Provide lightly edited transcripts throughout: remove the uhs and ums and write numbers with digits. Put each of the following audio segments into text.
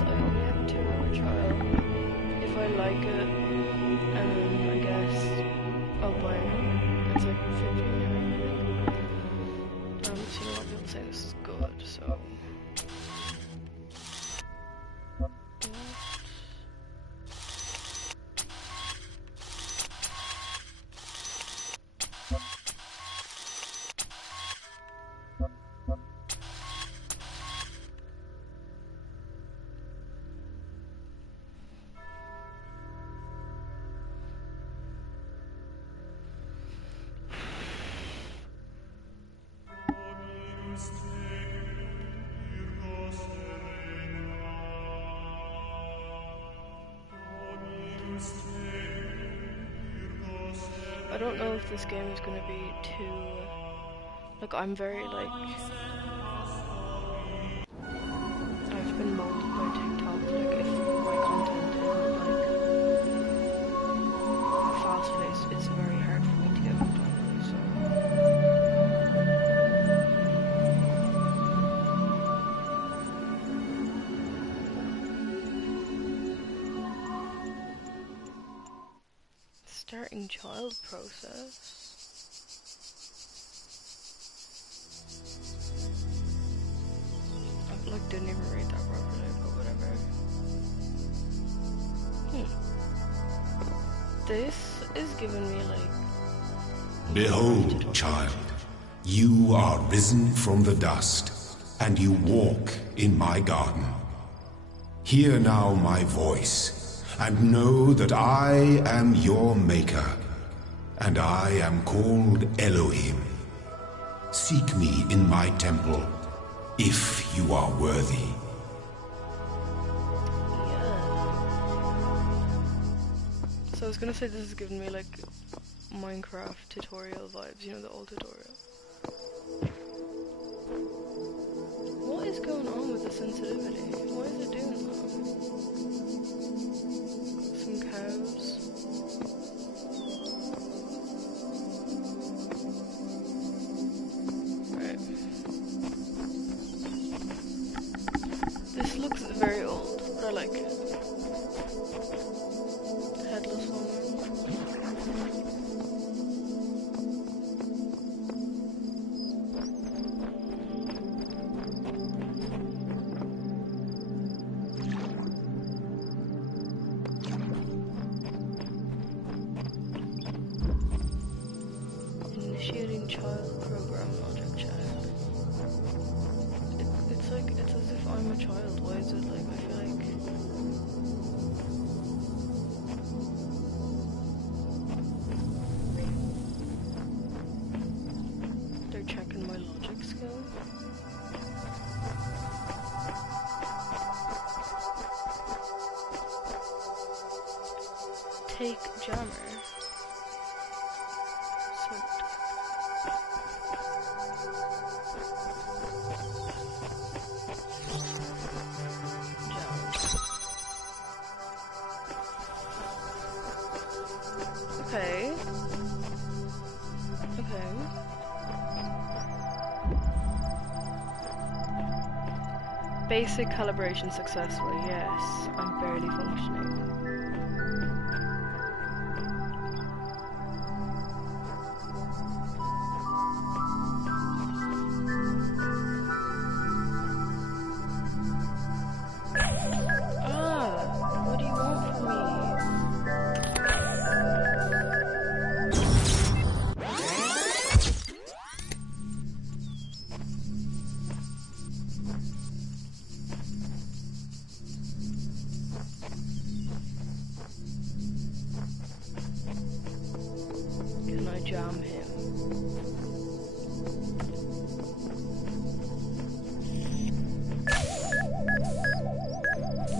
I only have 2 child. If I like it, and then I guess I'll buy it. It's like 15 or anything. Seeing a lot of people say this is good, so. I don't know if this game is gonna be too, like, I'm very, like, I've been molded by TikTok, like, if my content isn't, like, fast-paced, it's very hard for me to get hooked on it, so. Starting child process. I like didn't even read that properly, but whatever. This is giving me like. Behold, child, you are risen from the dust, and you walk in my garden. Hear now my voice. And know that I am your maker, and I am called Elohim. Seek me in my temple, if you are worthy. Yeah. So I was gonna say this is giving me like Minecraft tutorial vibes, you know, the old tutorial. What is going on with the sensitivity? Why is it doing that? Some cows. Right. This looks very old, but I like it. Headless one. Initiating child program logic check. It's like, it's as if I'm a child. Why is it like, I feel like. They're checking my logic skill. Take jammer. Okay. Okay. Basic calibration successful. Yes, I'm barely functioning. What do you want from me? Can I jam him?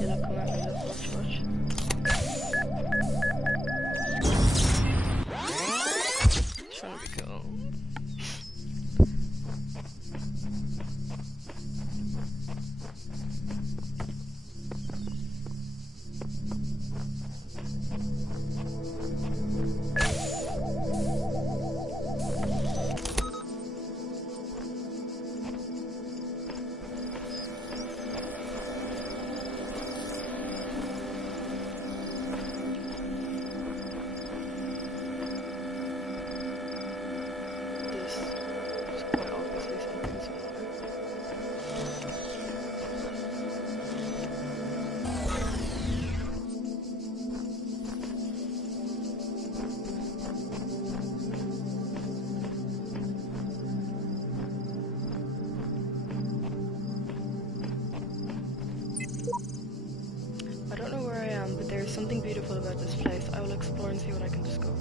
Yeah, come at me, let's watch. Trying to be cool. explore and see what I can discover.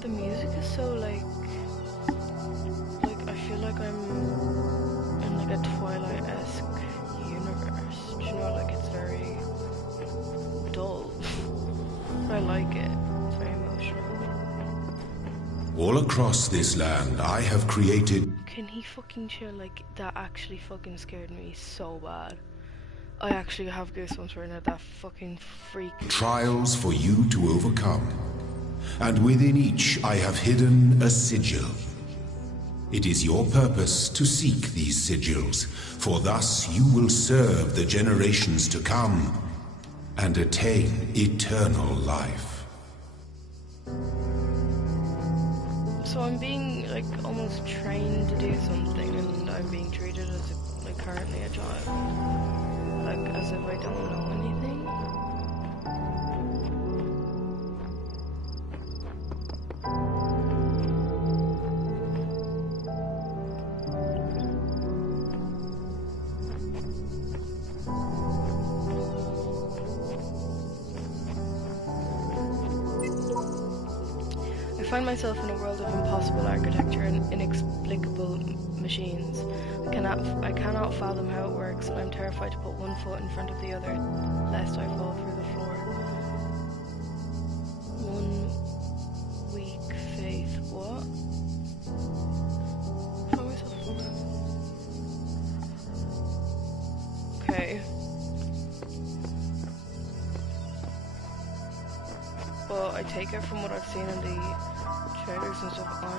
The music is so like I feel like I'm in like a Twilight-esque universe. Do you know, like it's very dull. But I like it. It's very emotional. All across this land, I have created... Can he fucking chill? Like, that actually fucking scared me so bad. I actually have goosebumps right now. That fucking freak. trials for you to overcome. And within each I have hidden a sigil. It is your purpose to seek these sigils, for thus you will serve the generations to come and attain eternal life. So I'm being like almost trained to do something, and I'm being treated as like currently a child, like as if I don't know anything. I find myself in a world of impossible architecture and inexplicable machines. I cannot fathom how it works, and I'm terrified to put one foot in front of the other, lest I fall through the floor. One weak faith. What? Find myself. Okay. But I take it from what I've seen in the trailers and stuff, I'm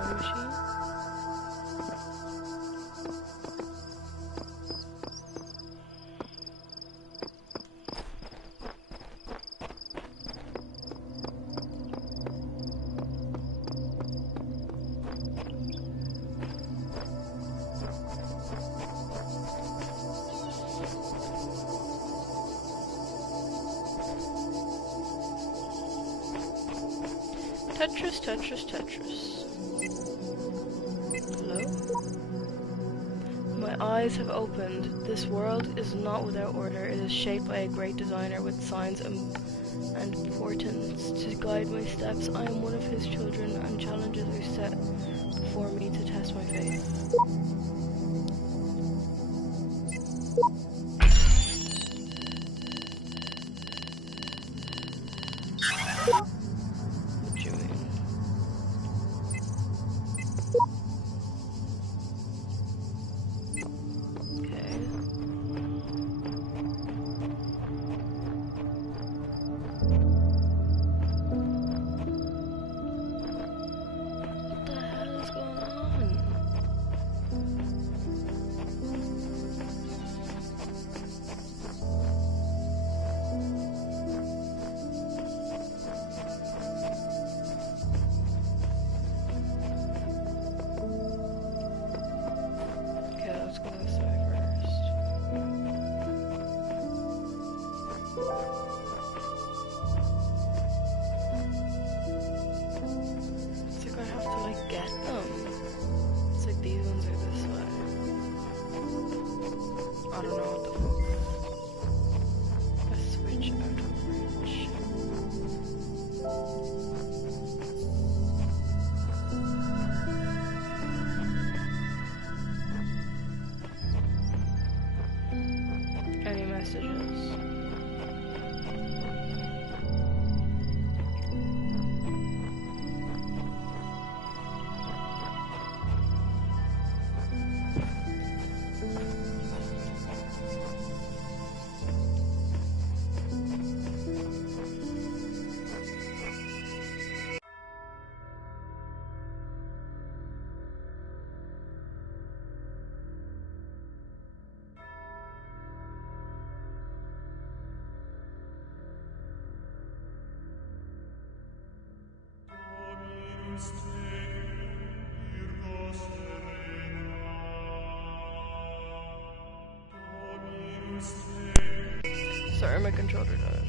a machine. Tetris, Tetris, Tetris. Hello? My eyes have opened. This world is not without order. It is shaped by a great designer with signs and portents to guide my steps. I am one of his children, and challenges are set before me to test my faith. Any messages? Sorry, my controller died.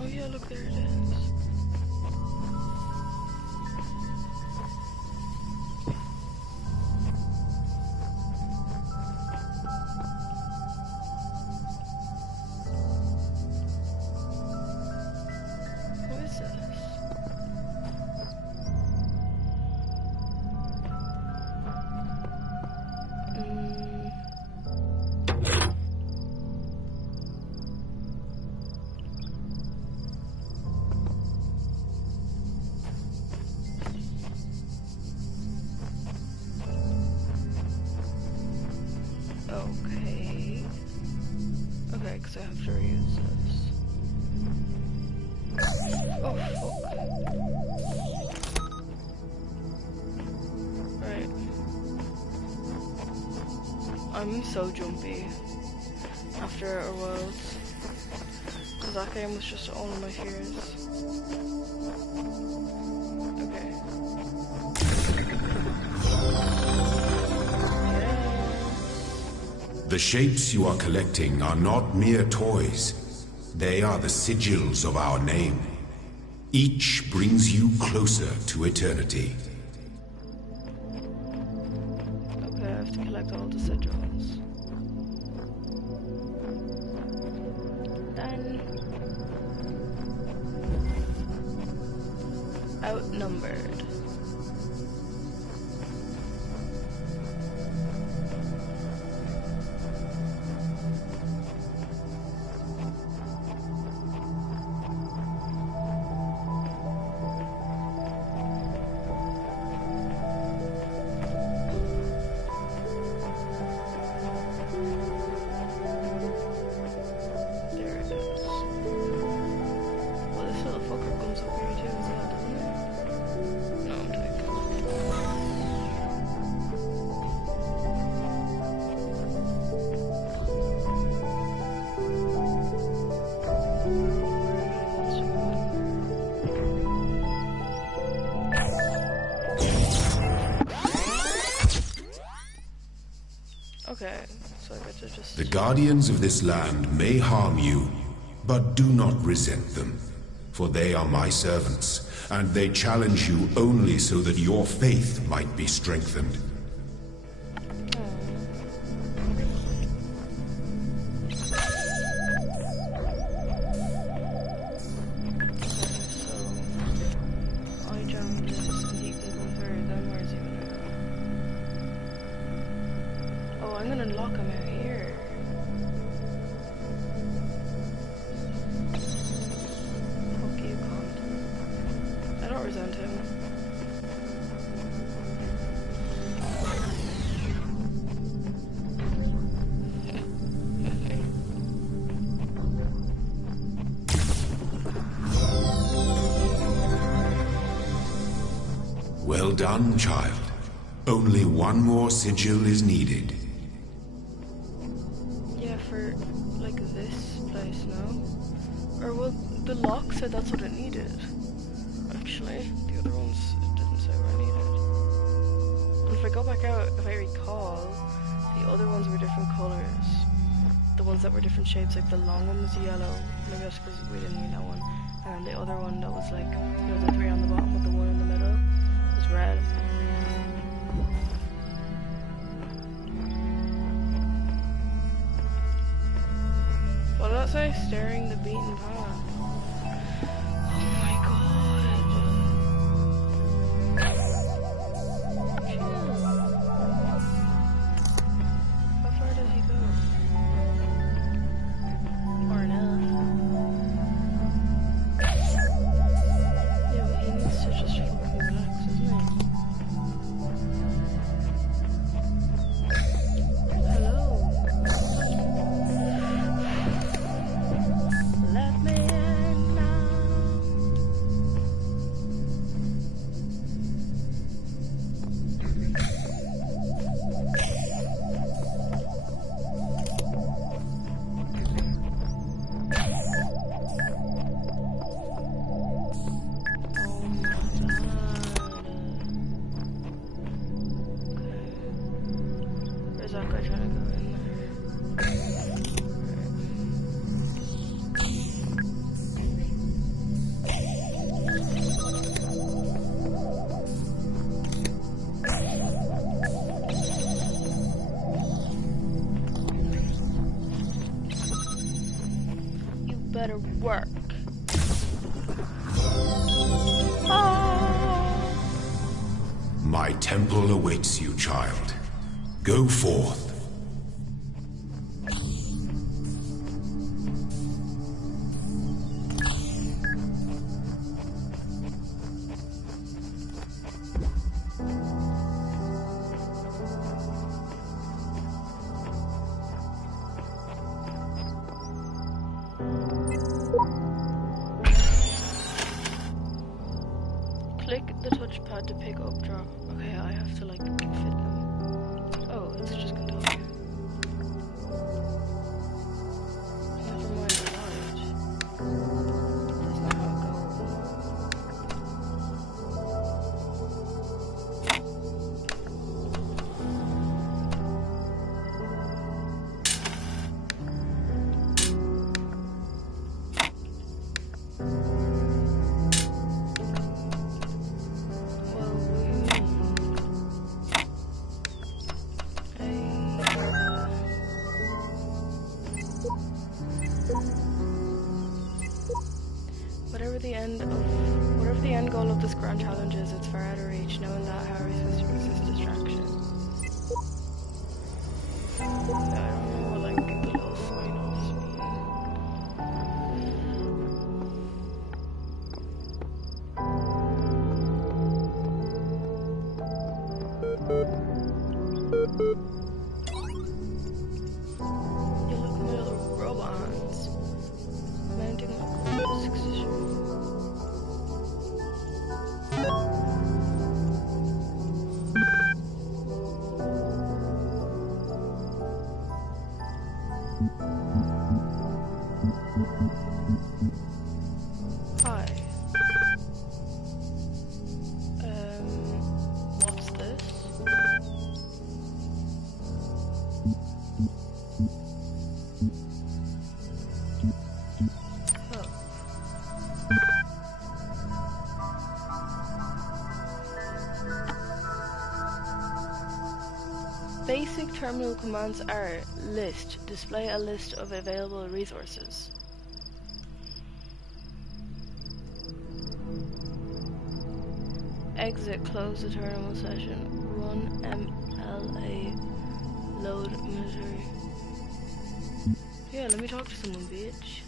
Oh yeah, look, there it is. What is this? Okay. Okay, because I have to reuse this. Oh, fuck. Right. I'm so jumpy after Outer Worlds. Because that game was just all of my fears. Okay. The shapes you are collecting are not mere toys. They are the sigils of our name. Each brings you closer to eternity. Okay, I have to collect all the sigils. Done. Outnumbered. Okay, so I get to just... The guardians of this land may harm you, but do not resent them, for they are my servants, and they challenge you only so that your faith might be strengthened. I'm gonna lock him out here. Fuck you, cunt. I don't resent him. Well done, child. Only one more sigil is needed. For, like, this place, no? Or, well, the lock said that's what it needed. Actually, the other ones, it didn't say what I needed. And if I go back out, if I recall, the other ones were different colours. The ones that were different shapes, like the long one was yellow, maybe that's because we didn't need that one. And the other one that was like, you know, the three on the bottom with the one in the middle, was red. What did that say? Staring the beaten path. Oh my god. Chill. How far does he go? Far enough. Yeah, but he needs to just fucking relax, doesn't he? Hello. Let me in. trying to go in there. You better work. My temple awaits you, child. Go forth. Click the touchpad to pick up drop. Okay, I have to like fit them. Oh, it's just gonna tell you. Never mind, I lied. This is not how it Whatever the end goal of this grand challenge is, it's far out of reach. Knowing that, how are we supposed to resist distraction? Yeah, I don't know what like the little sign-offs mean. You look at my little robot hands. Mounting like 6 Hi. What's this? Oh. Basic terminal commands are list, display a list of available resources. Exit, close the terminal session, run MLA, load military. Yeah, let me talk to someone, bitch.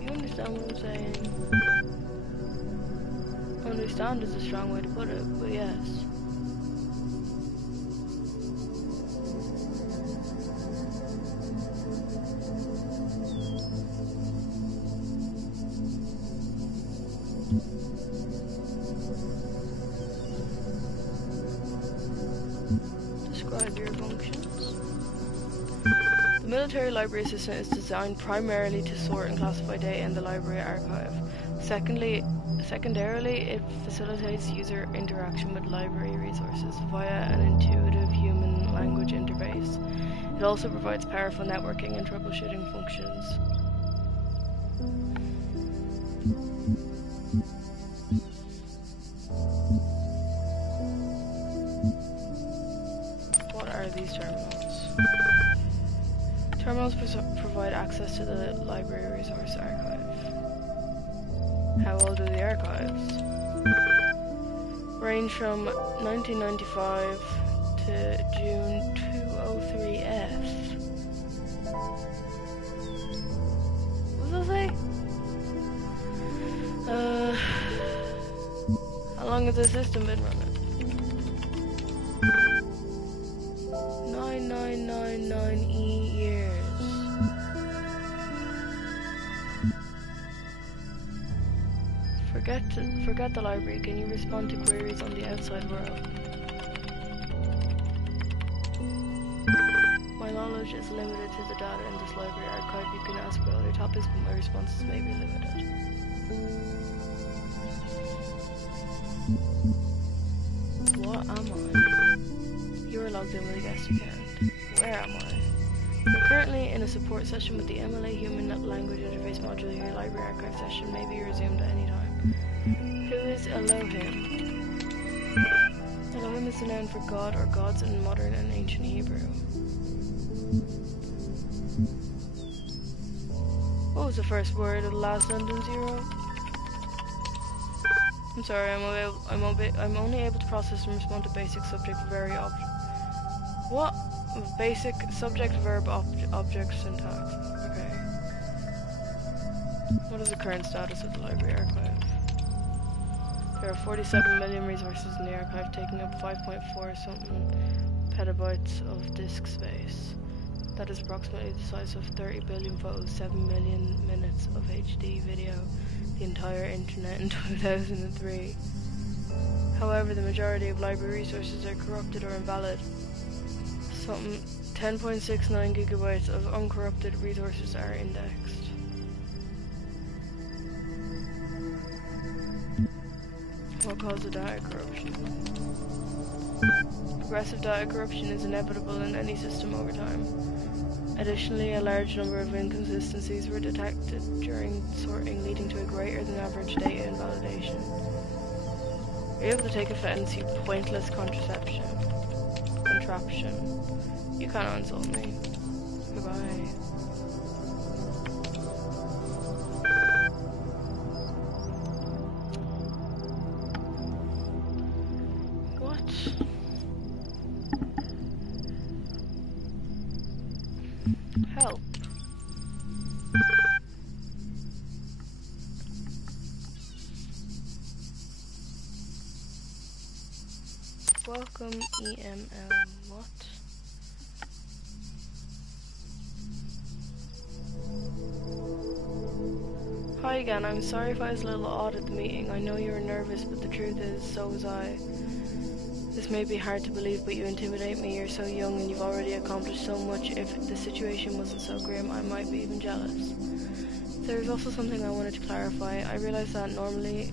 You understand what I'm saying? Understand is a strong way to put it, but yes. Describe your functions. The military library system is designed primarily to sort and classify data in the library archive. Secondarily, it facilitates user interaction with library resources via an intuitive human language interface. It also provides powerful networking and troubleshooting functions. What are these terminals? Terminals provide access to the library resource archive. How old are the archives? Range from 1995 to June 203F. What does that say? How long has the system been running? 9999 years. Forget the library. Can you respond to queries on the outside world? My knowledge is limited to the data in this library archive. You can ask about other topics, but my responses may be limited. What am I? You are logged in with a guest account. Where am I? You're currently in a support session with the MLA Human Language Interface module. Your library archive session may be resumed at any time. Who is Elohim? Elohim is the noun for God or gods in modern and ancient Hebrew. What was the first word of the last sentence you wrote? I'm sorry, I'm only able to process and respond to basic subject verb What? Basic subject verb object syntax. Okay. What is the current status of the library archive? There are 47 million resources in the archive, taking up 5.4 something petabytes of disk space. That is approximately the size of 30 billion photos, 7 million minutes of HD video, the entire internet in 2003. However, the majority of library resources are corrupted or invalid. Some 10.69 gigabytes of uncorrupted resources are indexed. What caused data corruption? Progressive data corruption is inevitable in any system over time. Additionally, a large number of inconsistencies were detected during sorting, leading to a greater than average data invalidation. Are you able to take offense, you pointless contraption? You cannot insult me. Goodbye. What? Help. Welcome EML. What? Hi again, I'm sorry if I was a little odd at the meeting. I know you were nervous, but the truth is, so was I. This may be hard to believe, but you intimidate me. You're so young and you've already accomplished so much. If the situation wasn't so grim, I might be even jealous. There's also something I wanted to clarify. I realize that nominally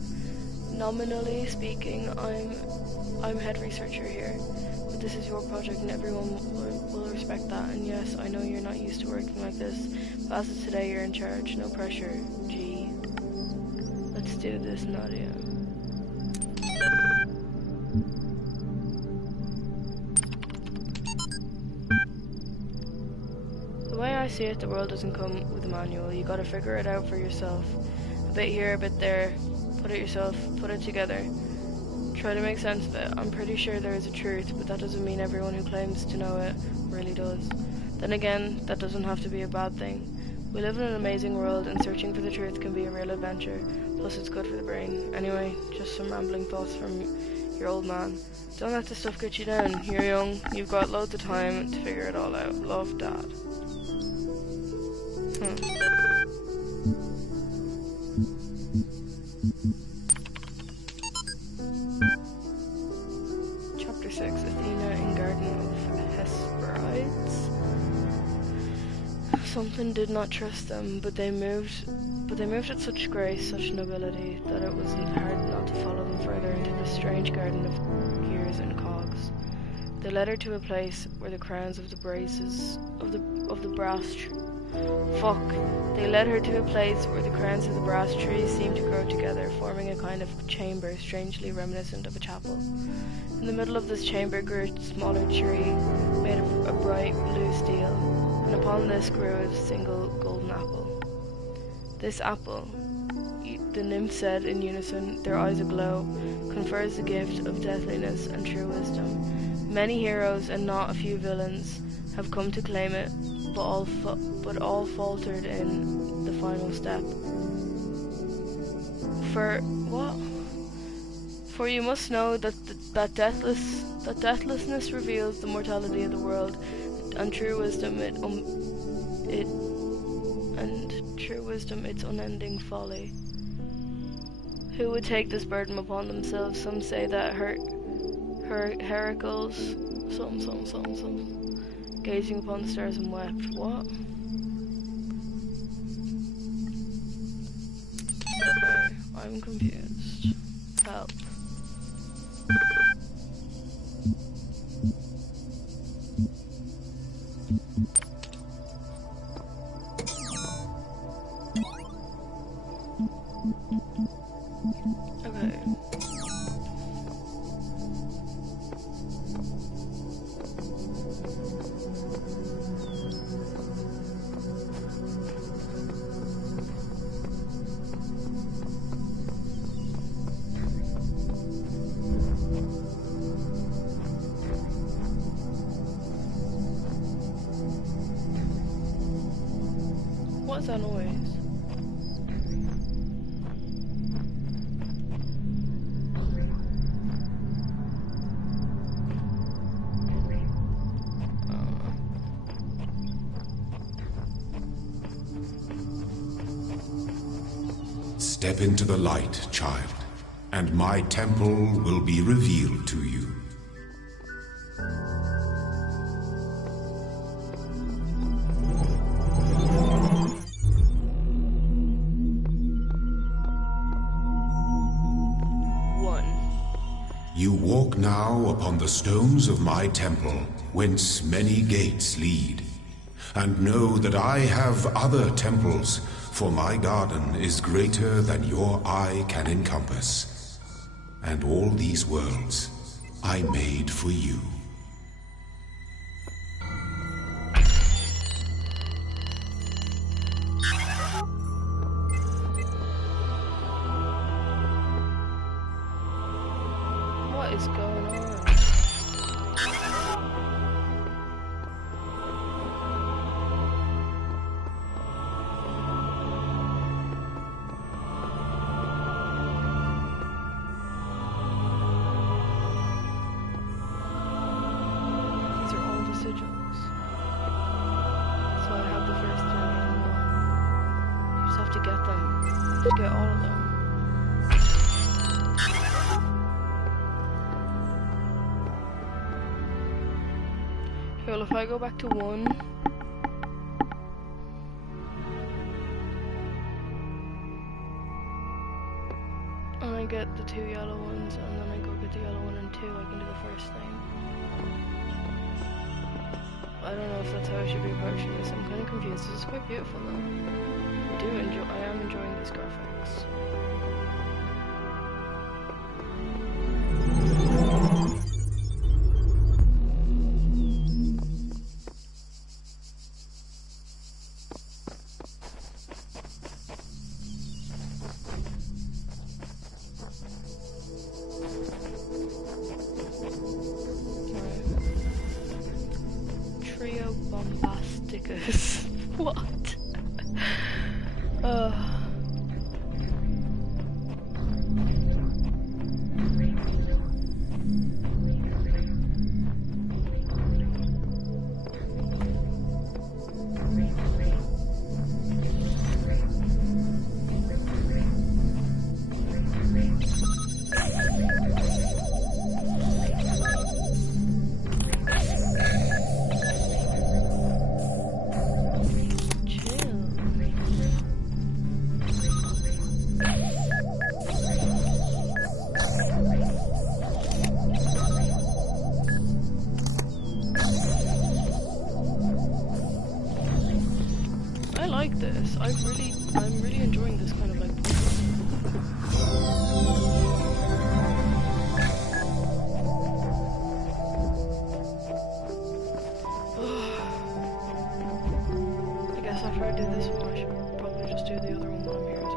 speaking, I'm head researcher here. But this is your project and everyone will respect that. And yes, I know you're not used to working like this, but as of today, you're in charge. No pressure. Gee. Let's do this, Nadia. The way I see it, the world doesn't come with a manual. You gotta figure it out for yourself. A bit here, a bit there. Put it yourself, put it together. Try to make sense of it. I'm pretty sure there is a truth, but that doesn't mean everyone who claims to know it really does. Then again, that doesn't have to be a bad thing. We live in an amazing world, and searching for the truth can be a real adventure. Plus, it's good for the brain. Anyway, just some rambling thoughts from your old man. Don't let this stuff get you down. You're young, you've got loads of time to figure it all out. Love, Dad. Chapter 6, Athena in Garden of Hesperides. Something did not trust them, but they moved at such grace, such nobility, that it wasn't hard not to follow them further into this strange garden of gears and cogs. They led her to a place where the crowns of the braces of the brass They led her to a place where the crowns of the brass trees seemed to grow together, forming a kind of chamber strangely reminiscent of a chapel. In the middle of this chamber grew a smaller tree made of a bright blue steel, and upon this grew a single golden apple. This apple, the nymph said in unison, their eyes aglow, confers the gift of deathliness and true wisdom. Many heroes and not a few villains have come to claim it, but all faltered in the final step. For you must know that deathlessness reveals the mortality of the world, and true wisdom its unending folly. Who would take this burden upon themselves? Some say that Heracles, some, gazing upon the stars and wept. What? Okay, I'm confused. Help. Okay. What's that noise? Step into the light, child, and my temple will be revealed to you. You walk now upon the stones of my temple, whence many gates lead. And know that I have other temples, for my garden is greater than your eye can encompass. And all these worlds I made for you. What is going on? These are all the sigils. So I have the first three and one. You just have to get them. Just get all of them. Okay, well if I go back to 1, and I get the 2 yellow ones, and then I go get the yellow 1 and 2, I can do the first thing. I don't know if that's how I should be approaching this. I'm kind of confused. This is quite beautiful though. I am enjoying these graphics. Trio Bombasticus. What? I like this. I'm really enjoying this kind of like I guess after I do this one, I should probably just do the other one while I'm here as well.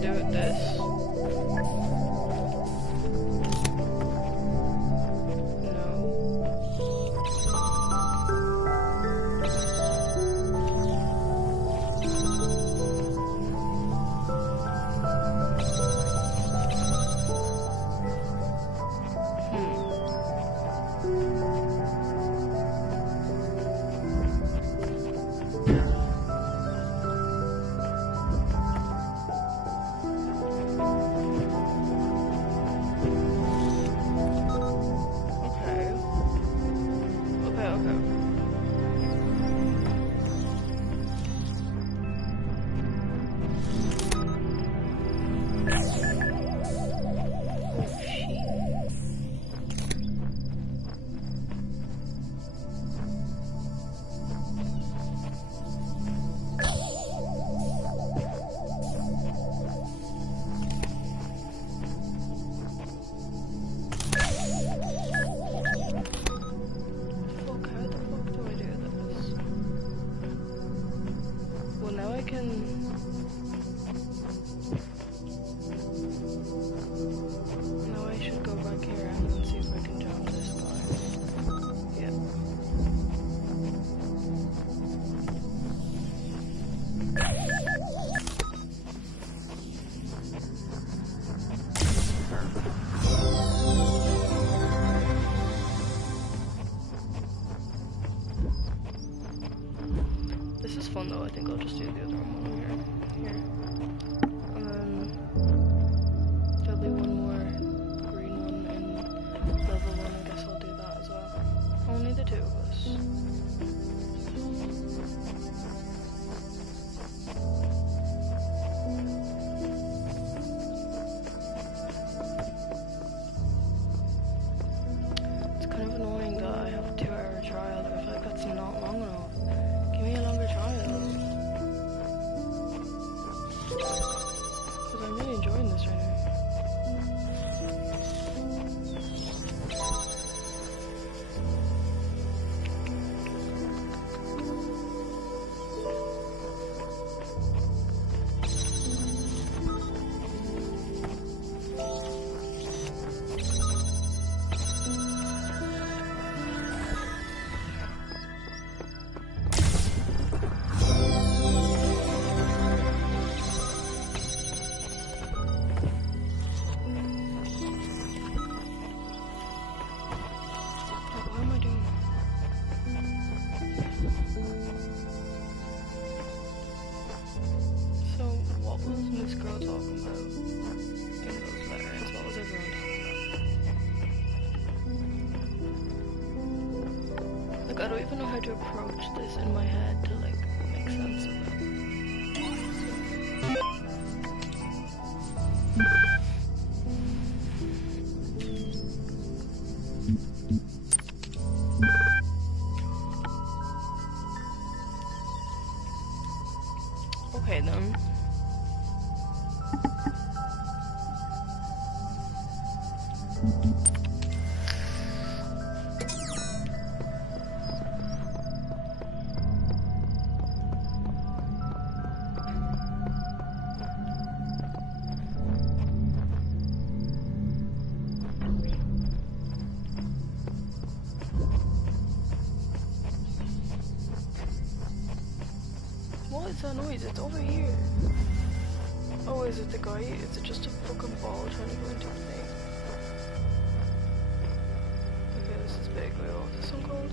do with this? This is fun though. I think I'll just do the other one here. And then there'll be one more green one and level 1. I guess I'll do that as well. Only the 2 of us. It's kind of annoying that I have a 2-hour trial. I feel like that's not long enough. Give me a longer trial. Because I'm really enjoying this right now. I don't even know how to approach this in my head to like make sense of it. Okay then. What is that noise? It's over here. Oh, is it the guy? Is it just a fucking ball trying to go into the thing? Okay, this is big. Wait, what was this one called?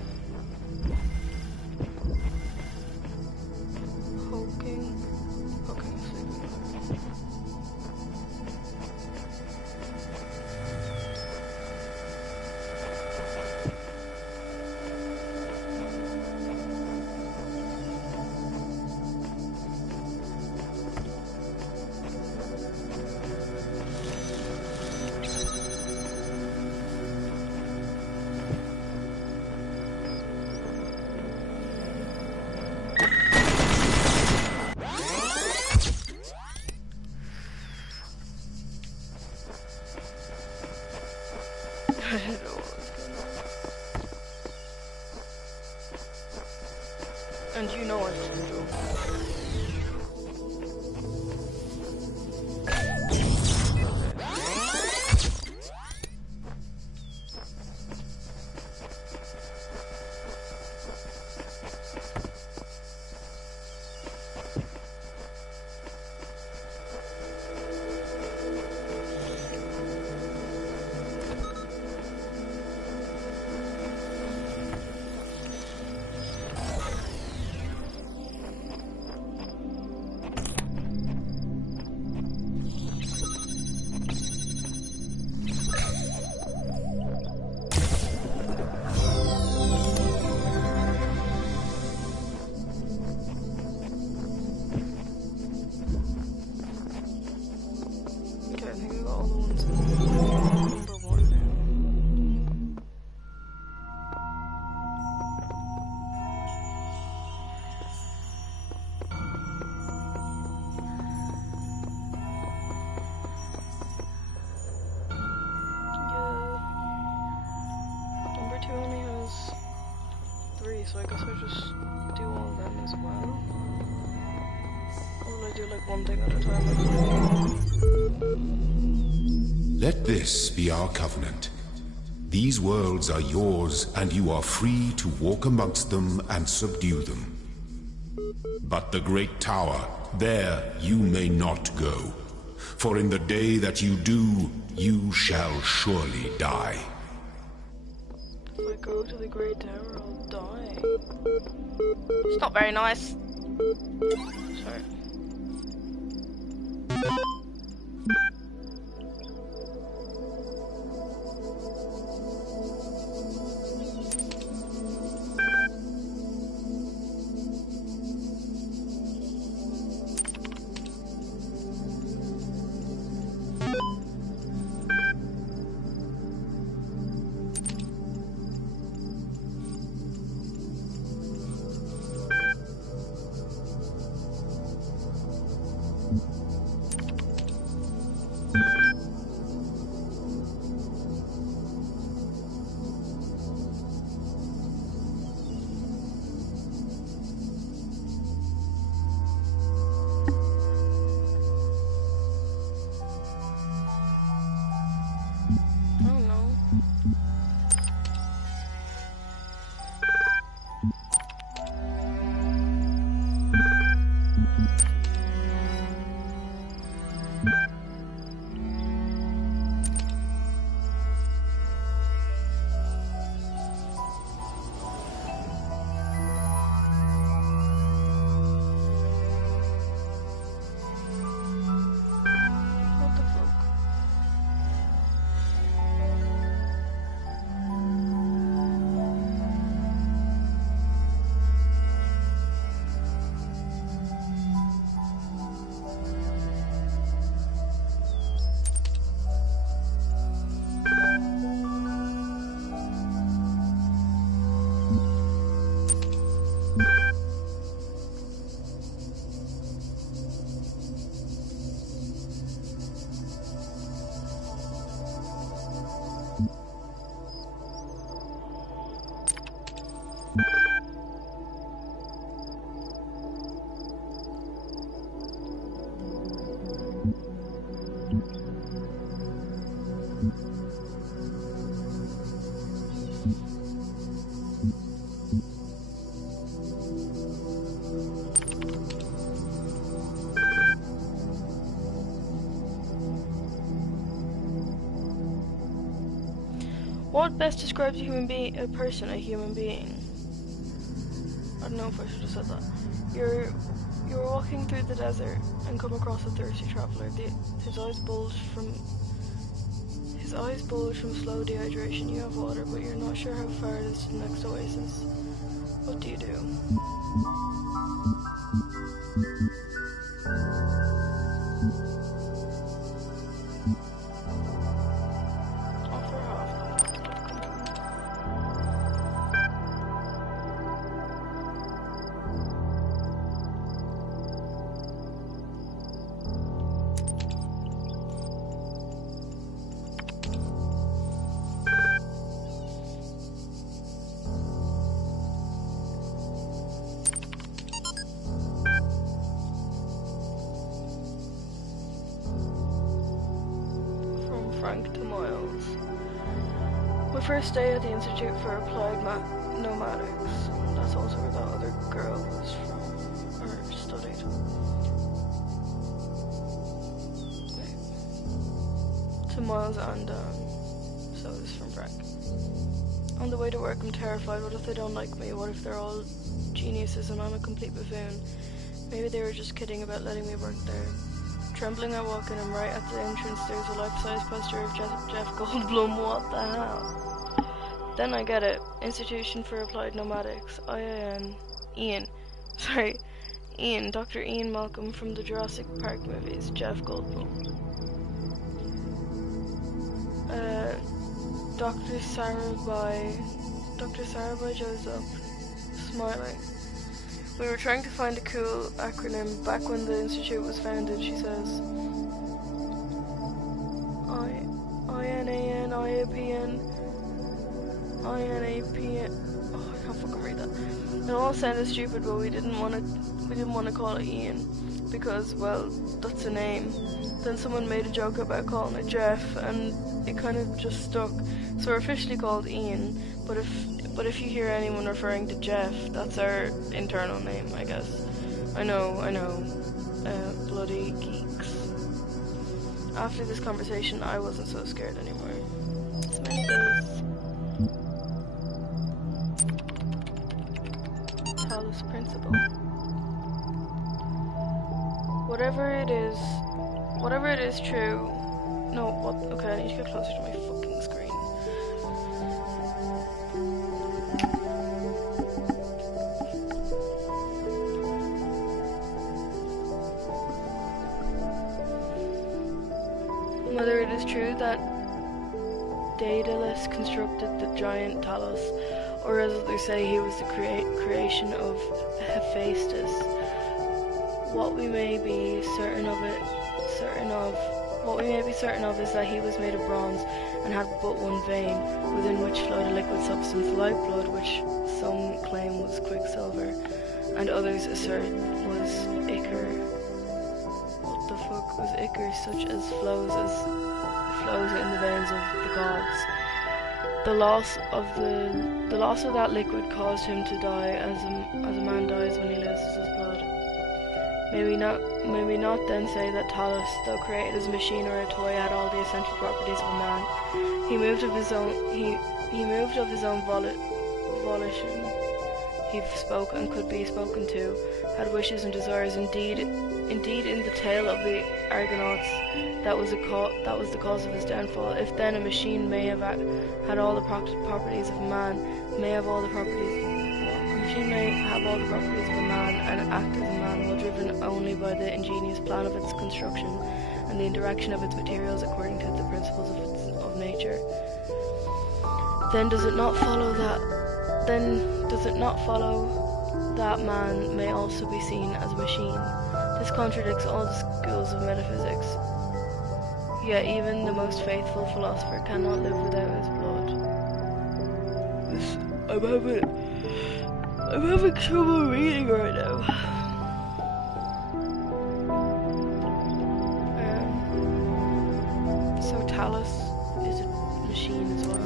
Poking. Poking sleeping. I don't know what was going on. And you know I told you. got all the ones in number 1 now. Yeah. Number 2 only has 3, so I guess I'll just do all of them as well. Or will I do like one thing at a time? Let this be our covenant. These worlds are yours, and you are free to walk amongst them and subdue them. But the great tower, there you may not go. For in the day that you do, you shall surely die. If I go to the Great Tower, I'll die. It's not very nice. Sorry. What best describes a human being? A person, a human being. I don't know if I should have said that. You're walking through the desert and come across a thirsty traveler. His eyes bulge from slow dehydration. You have water, but you're not sure how far it is to the next oasis. What do you do? Offer half. To Miles. My first day at the Institute for Applied Nomadics. That's also where that other girl was from, or studied. Wait. To Miles and so this from Frank. On the way to work, I'm terrified. What if they don't like me? What if they're all geniuses and I'm a complete buffoon? Maybe they were just kidding about letting me work there. Trembling, I walk in, and right at the entrance there's a life-size poster of Jeff Goldblum. What the hell? Then I get it. Institution for Applied Nomadics. IIN. Ian. Dr. Ian Malcolm from the Jurassic Park movies. Jeff Goldblum. Uh, Dr. Sarabhai shows up, smiling. We were trying to find a cool acronym back when the institute was founded, she says. INAN, oh, I can't fucking read that. It all sounded stupid, but we didn't want to call it Ian because, well, that's a name. Then someone made a joke about calling it Jeff, and it kind of just stuck. So we're officially called Ian. But if you hear anyone referring to Jeff, that's our internal name, I guess. I know. Bloody geeks. After this conversation, I wasn't so scared anymore. Smiley face. Talos principle. Whatever it is true. No, what? Okay, I need to get closer to my fucking screen. Whether it is true that Daedalus constructed the giant Talos, or as others say he was the creation of Hephaestus, what we may be certain of is that he was made of bronze and had but one vein, within which flowed a liquid substance like blood, which some claim was quicksilver, and others assert was ichor. What the fuck was ichor? Such as flows in the veins of the gods. The loss of that liquid caused him to die as a man dies when he loses his blood. May we not then say that Talos, though created as a machine or a toy, had all the essential properties of a man. He moved of his own volition. He spoke and could be spoken to, had wishes and desires. Indeed, in the tale of the Argonauts, that was the cause of his downfall. If then a machine may have had all the properties of a man, may have all the properties. A machine may have all the properties of a man and act as a man, while driven only by the ingenious plan of its construction and the interaction of its materials according to the principles of nature. Then does it not follow that man may also be seen as a machine? This contradicts all the schools of metaphysics. Yet even the most faithful philosopher cannot live without his blood. I'm having trouble reading right now. So Talos is a machine as well.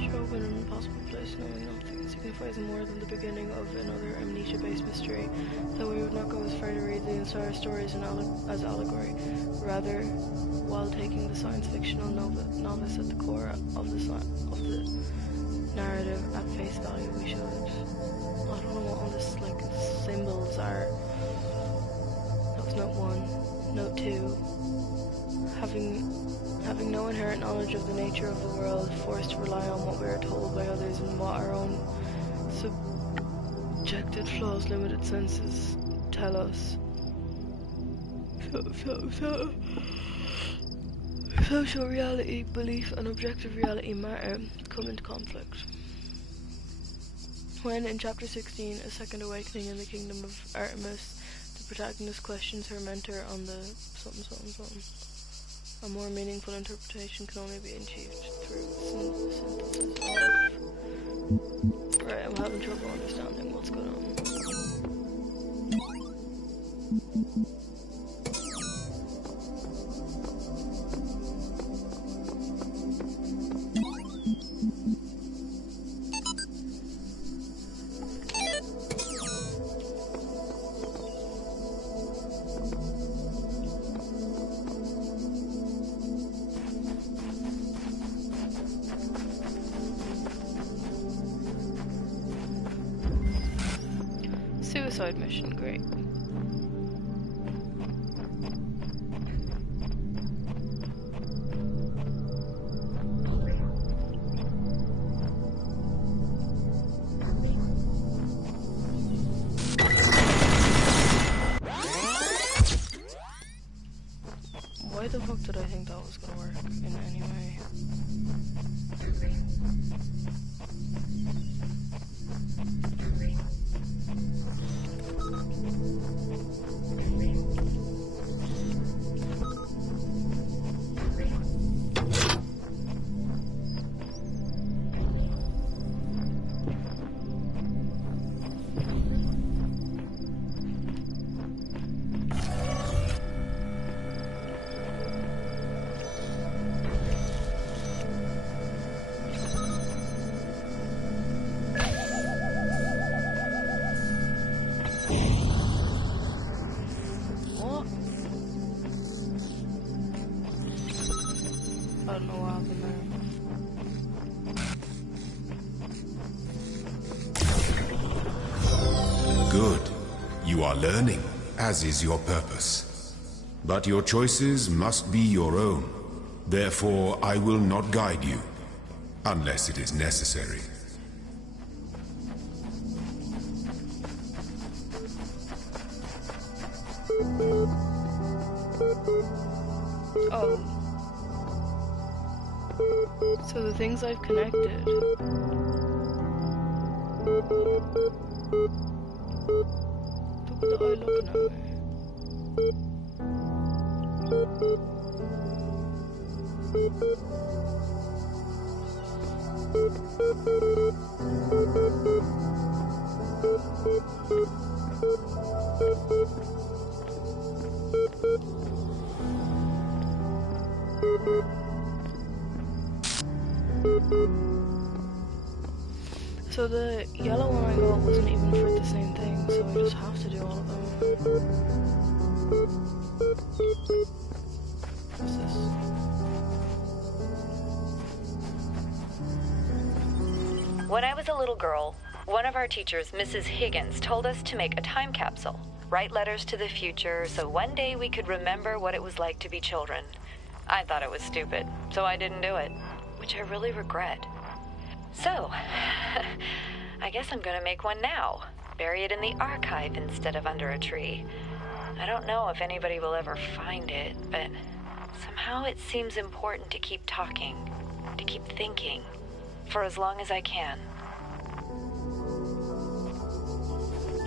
Show an impossible place, knowing nothing, signifies more than the beginning of another amnesia-based mystery, though we would not go as far to read the entire stories as allegory. Rather, while taking the science fictional novice at the core of the narrative at face value, we should. I don't know what all this symbols are. That was note 1. Note 2. Having no inherent knowledge of the nature of the world, forced to rely on what we are told by others and what our own subjective flaws, limited senses tell us. Social reality, belief, and objective reality matter come into conflict. When, in chapter 16, A Second Awakening in the Kingdom of Artemis, the protagonist questions her mentor on the something, a more meaningful interpretation can only be achieved through synthesis of... Right, I'm having trouble understanding what's going on. Suicide mission, great. You are learning, as is your purpose. But your choices must be your own. Therefore, I will not guide you, unless it is necessary. Oh. So the things I've connected. Look at the eye looking at me. So the yellow one I got wasn't even for the same thing, so I just have to do all of them. What's this? When I was a little girl, one of our teachers, Mrs. Higgins, told us to make a time capsule, write letters to the future, so one day we could remember what it was like to be children. I thought it was stupid, so I didn't do it, which I really regret. So, I guess I'm gonna make one now. Bury it in the archive instead of under a tree. I don't know if anybody will ever find it, but somehow it seems important to keep talking, to keep thinking, for as long as I can.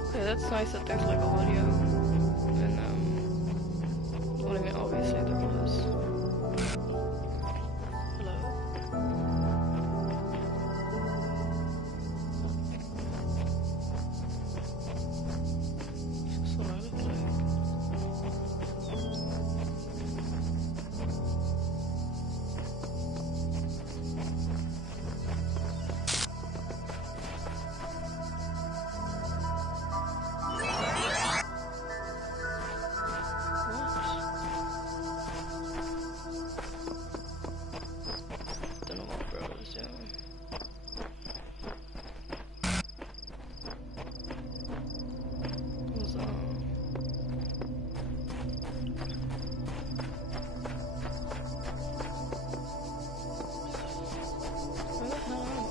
Okay, that's nice that there's like audio. And well, I mean, obviously there was. Hello? Is this what I look like? Don't know what bro is doing. What's that? Where the hell am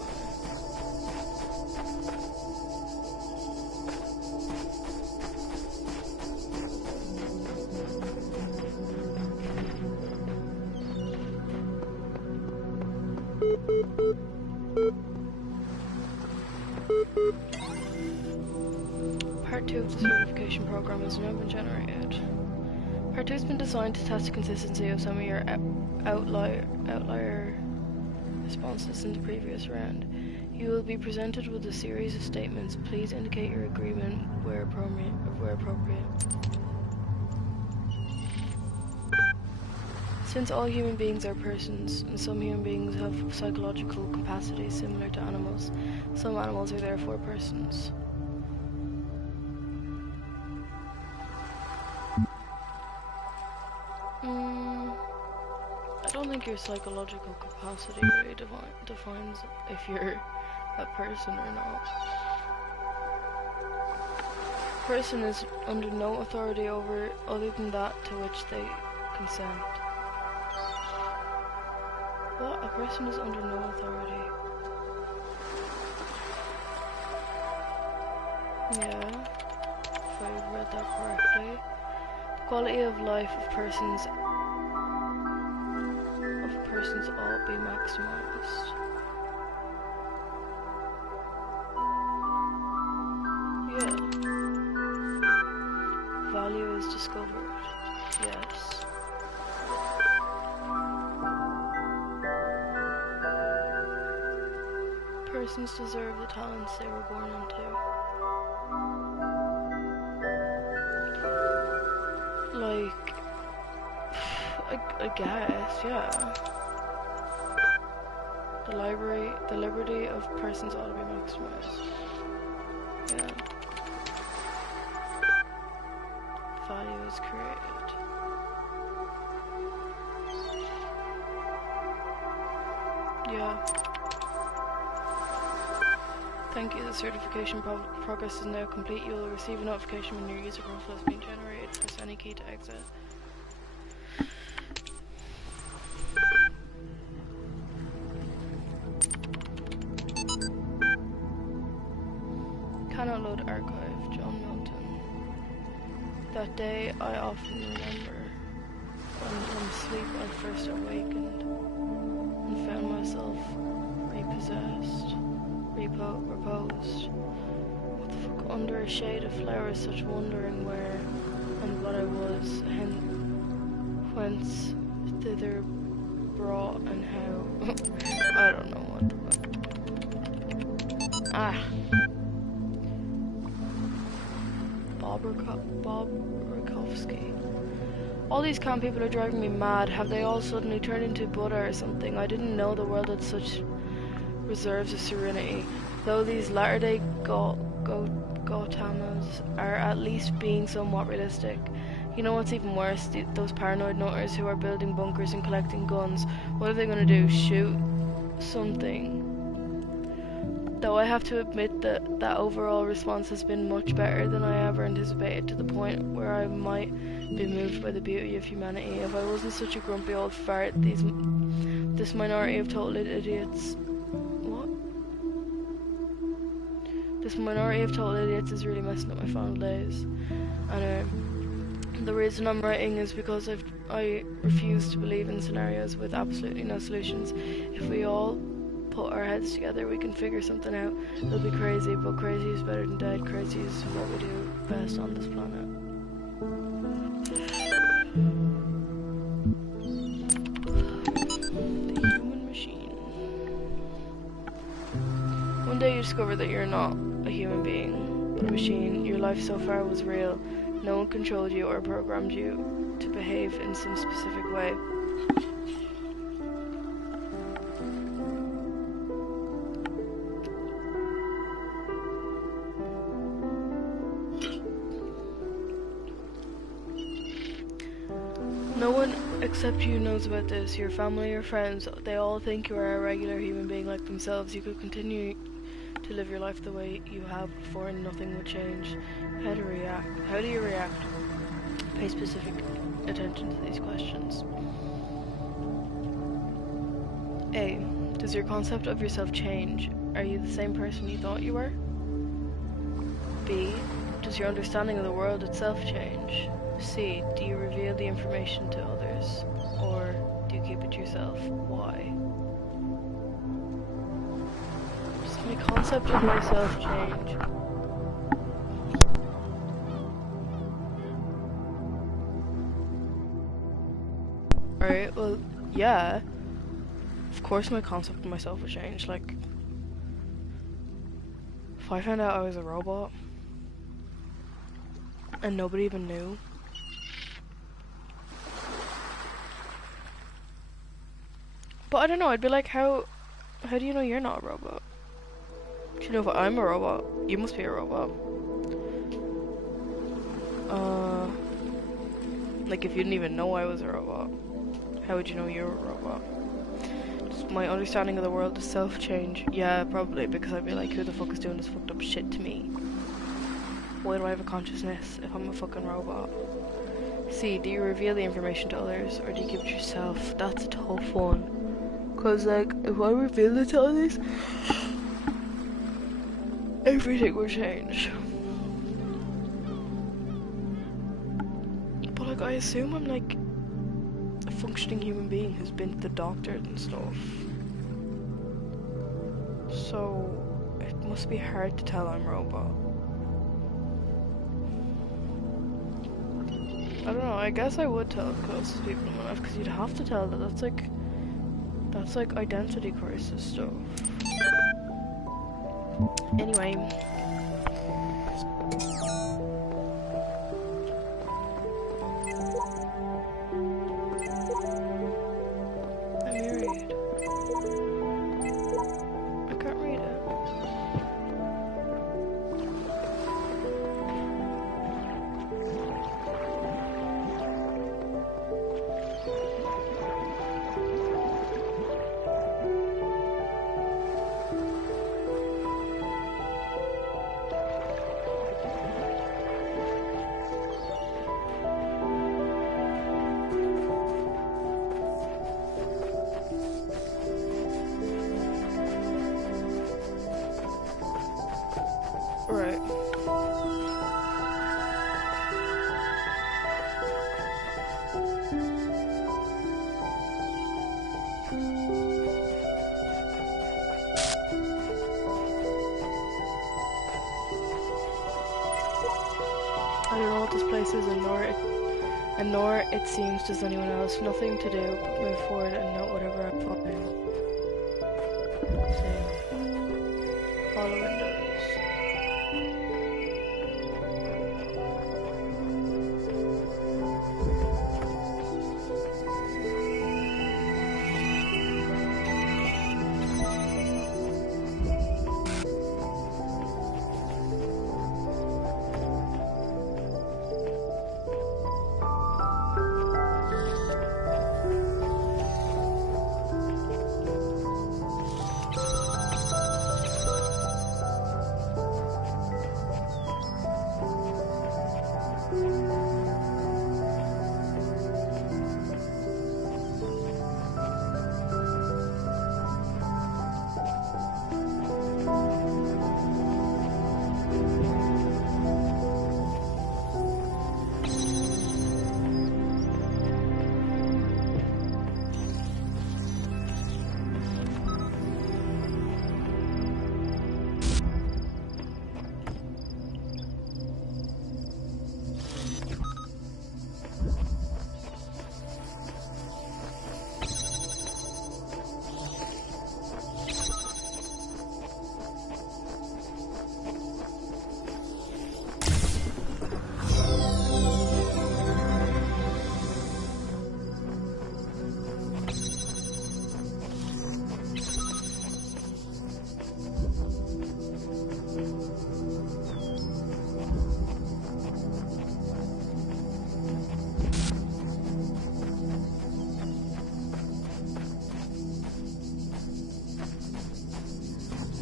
Part 2 of the certification program has now been generated. Part 2 has been designed to test the consistency of some of your outlier responses in the previous round. You will be presented with a series of statements. Please indicate your agreement where appropriate. Since all human beings are persons, and some human beings have psychological capacities similar to animals, some animals are therefore persons. I don't think your psychological capacity really defines if you're a person or not. A person is under no authority over other than that to which they consent. What? A person is under no authority. Yeah, if I read that correctly. The quality of life of persons ought be maximized. Yeah. Value is discovered. Yes. Persons deserve the talents they were born into. Like, I guess, yeah. The liberty of persons ought to be maximized. Yeah. Value is created. Yeah. Thank you. The certification progress is now complete. You will receive a notification when your user profile has been generated. Press any key to exit. Cannot load archive. John Milton. That day I often remember when from sleep I first awakened and found myself repossessed, reposed. What the fuck? Under a shade of flowers, such wondering where and what I was, whence thither brought and how. I don't know what the fuck. Bob Rakowski. All these calm people are driving me mad. Have they all suddenly turned into Buddha or something? I didn't know the world had such reserves of serenity. Though these latter-day Gautamas are at least being somewhat realistic. You know what's even worse? Those paranoid nutters who are building bunkers and collecting guns. What are they going to do? Shoot something? Though I have to admit that overall response has been much better than I ever anticipated, to the point where I might be moved by the beauty of humanity. If I wasn't such a grumpy old fart, this minority of total idiots... What? This minority of total idiots is really messing up my final days. And the reason I'm writing is because I refuse to believe in scenarios with absolutely no solutions. If we all put our heads together, we can figure something out. It'll be crazy, but crazy is better than dead. Crazy is what we do best on this planet. The human machine. One day you discover that you're not a human being, but a machine. Your life so far was real. No one controlled you or programmed you to behave in some specific way. No one except you knows about this. Your family, your friends, they all think you are a regular human being like themselves. You could continue to live your life the way you have before and nothing would change. How do you react? Pay specific attention to these questions. A. Does your concept of yourself change? Are you the same person you thought you were? B. Does your understanding of the world itself change? C. Do you reveal the information to others? Or do you keep it to yourself? Why? Does my concept of myself change? Alright, well, yeah. Of course my concept of myself would change. Like, if I found out I was a robot and nobody even knew, but I don't know, I'd be like, how do you know you're not a robot? Do you know if I'm a robot? You must be a robot. Like if you didn't even know I was a robot, how would you know you're a robot? Does my understanding of the world itself change? Yeah, probably, because I'd be like, who the fuck is doing this fucked up shit to me? Why do I have a consciousness if I'm a fucking robot? C. Do you reveal the information to others, or do you keep it to yourself? That's a tough one. Cause like, if I reveal it to others, everything will change. But like, I assume I'm like a functioning human being who's been to the doctor and stuff. So, it must be hard to tell I'm a robot. I don't know, I guess I would tell the closest people in my life, because you'd have to tell that. That's like identity crisis stuff. Anyway. Let me read. I can't read it. Right. I don't know what this place is, and nor it seems does anyone else. Nothing to do but move forward and note whatever I find. Same. All the windows.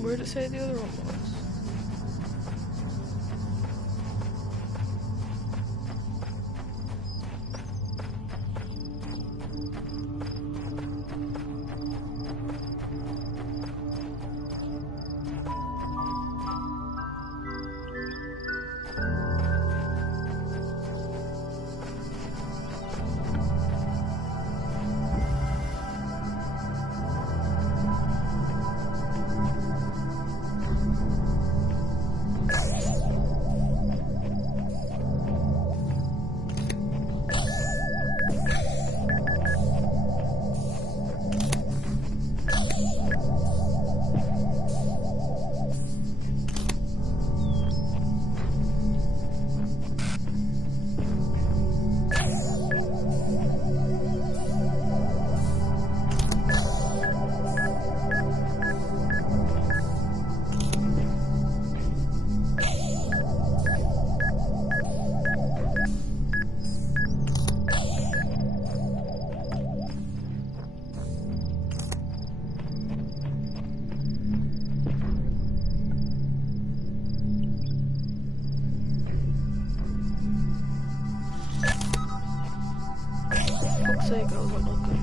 Where did it say the other one was? Fuck's sake, I wasn't looking.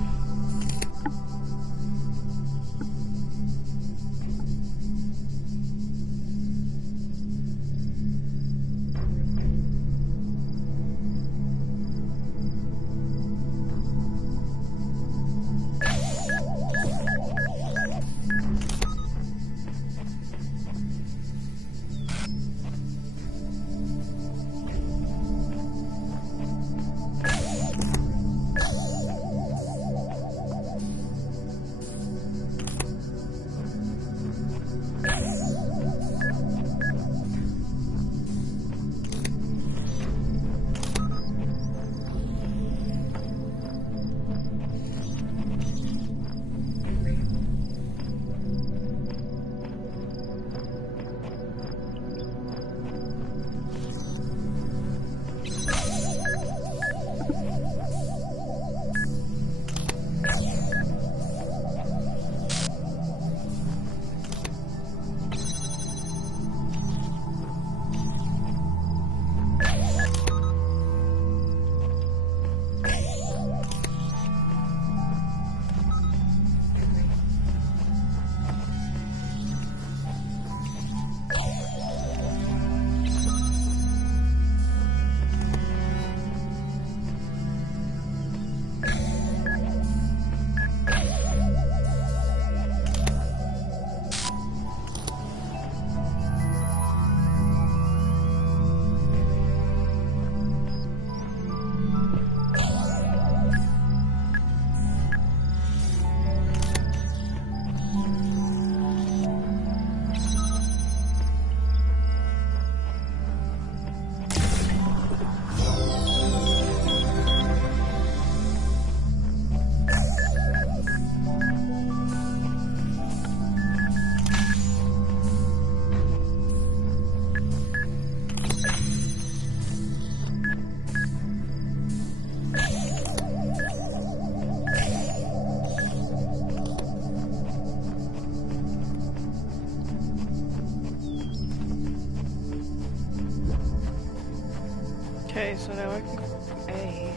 Okay, so now I can go A.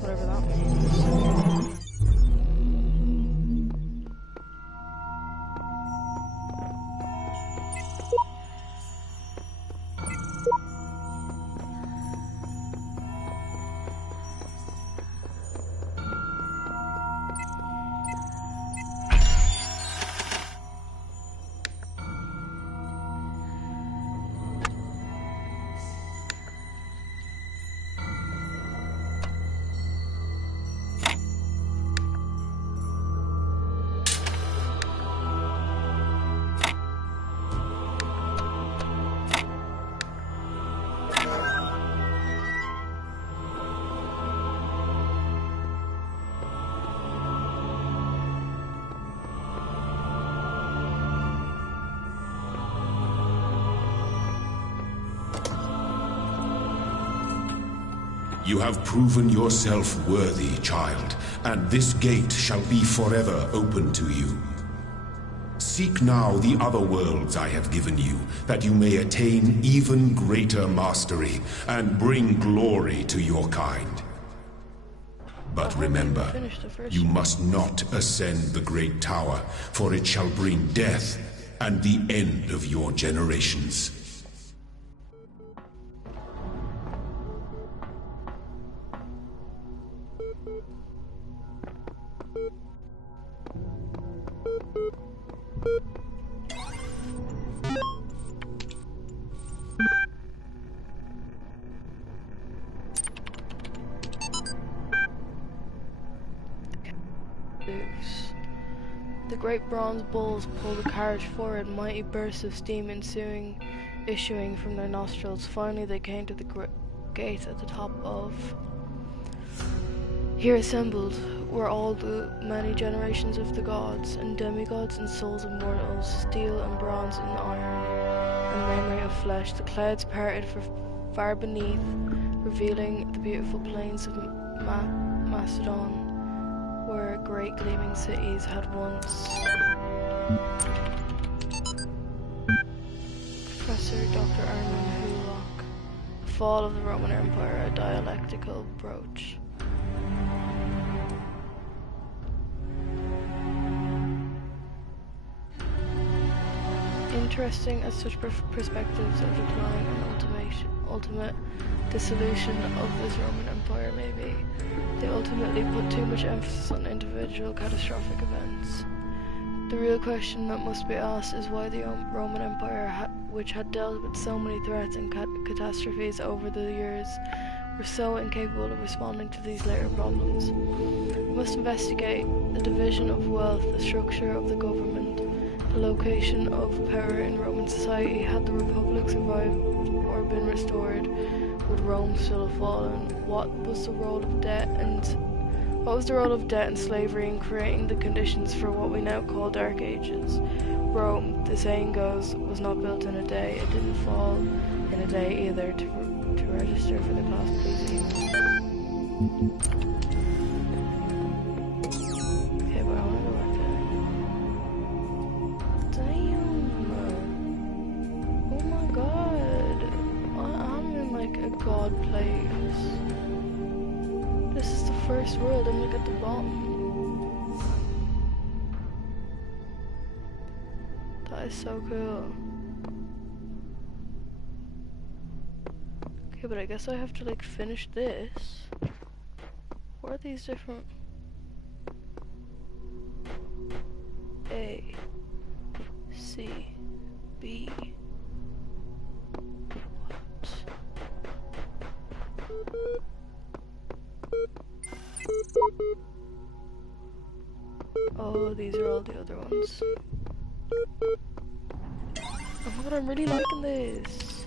Whatever that means. You have proven yourself worthy, child, and this gate shall be forever open to you. Seek now the other worlds I have given you, that you may attain even greater mastery and bring glory to your kind. But remember, you must not ascend the great tower, for it shall bring death and the end of your generations. The great bronze bulls pull the carriage forward, mighty bursts of steam issuing from their nostrils. Finally they came to the gates at the top of. Here assembled were all the many generations of the gods, and demigods, and souls of mortals, steel and bronze and iron, and memory of flesh. The clouds parted far beneath, revealing the beautiful plains of Macedon, where great gleaming cities had once. Professor Dr. Armin Hulock. The Fall of the Roman Empire, a dialectical approach. Interesting as such perspectives of decline and ultimate dissolution of this Roman Empire may be, they ultimately put too much emphasis on individual catastrophic events. The real question that must be asked is why the Roman Empire, which had dealt with so many threats and catastrophes over the years, were so incapable of responding to these later problems. We must investigate the division of wealth, the structure of the government, the location of power in Roman society. Had the Republic survived or been restored? Would Rome still have fallen? What was the role of debt and slavery in creating the conditions for what we now call Dark Ages? Rome, the saying goes, was not built in a day. It didn't fall in a day either to register for the class pleasing. Okay, but I want to go back there. Damn. Oh my god. I'm in like a god place. This is the first world, and look at the bottom. That is so cool. Okay, but I guess I have to like finish this. What are these different? A, C, B. Oh, these are all the other ones. Oh my god, I'm really liking this.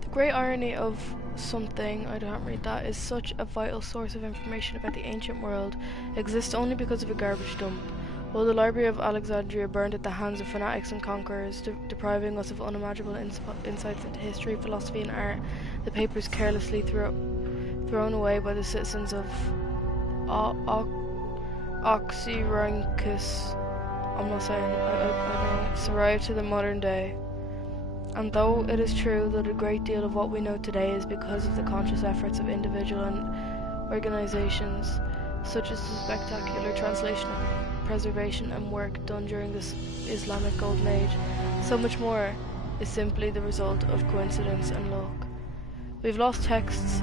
The great irony of something, I don't read that, is such a vital source of information about the ancient world exists only because of a garbage dump. While the Library of Alexandria burned at the hands of fanatics and conquerors, depriving us of unimaginable insights into history, philosophy and art, the papers carelessly thrown away by the citizens of Oxyrhynchus I'm not saying I don't survive to the modern day. And though it is true that a great deal of what we know today is because of the conscious efforts of individual and organizations, such as the spectacular translation, preservation and work done during this Islamic Golden Age, so much more is simply the result of coincidence and luck. We've lost texts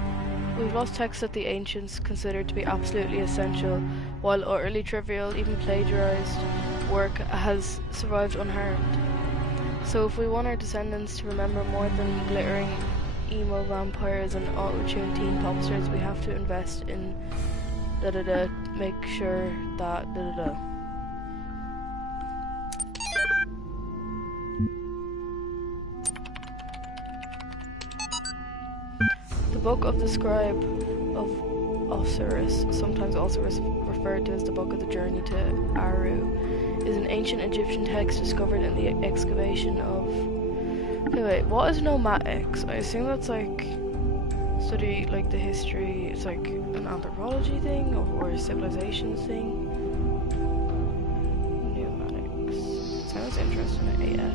that the ancients considered to be absolutely essential, while utterly trivial, even plagiarized work has survived unharmed. So if we want our descendants to remember more than glittering emo vampires and auto-tuned teen pop stars, we have to invest in make sure that The Book of the Scribe of Osiris, sometimes also referred to as the Book of the Journey to Aru, is an ancient Egyptian text discovered in the excavation of... Okay, wait, what is nomadics? I assume that's like study like the history, it's like an anthropology thing or a civilizations thing. Nomadics. Sounds interesting, AF.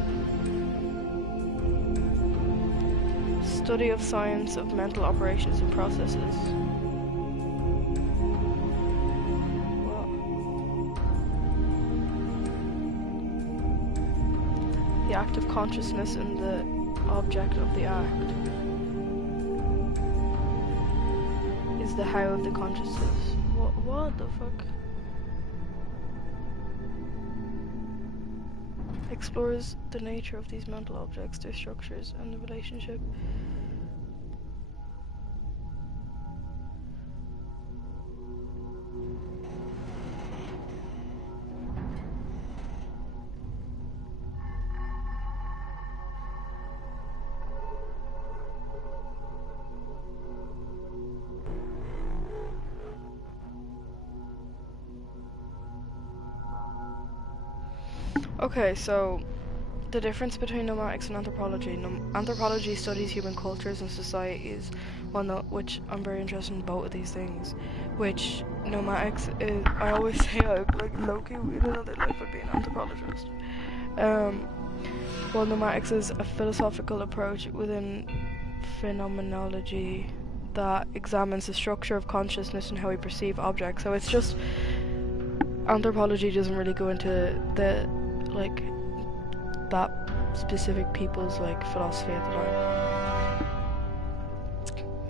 Study of science of mental operations and processes. The act of consciousness and the object of the act is the how of the consciousness. What the fuck? Explores the nature of these mental objects, their structures, and the relationship. Okay, so the difference between nomadics and anthropology. Anthropology studies human cultures and societies, which I'm very interested in both of these things. Which nomadics is, I always say I'm like low-key in another life I'd be an anthropologist. Well, nomadics is a philosophical approach within phenomenology that examines the structure of consciousness and how we perceive objects. So it's just anthropology doesn't really go into the like that specific people's like philosophy at the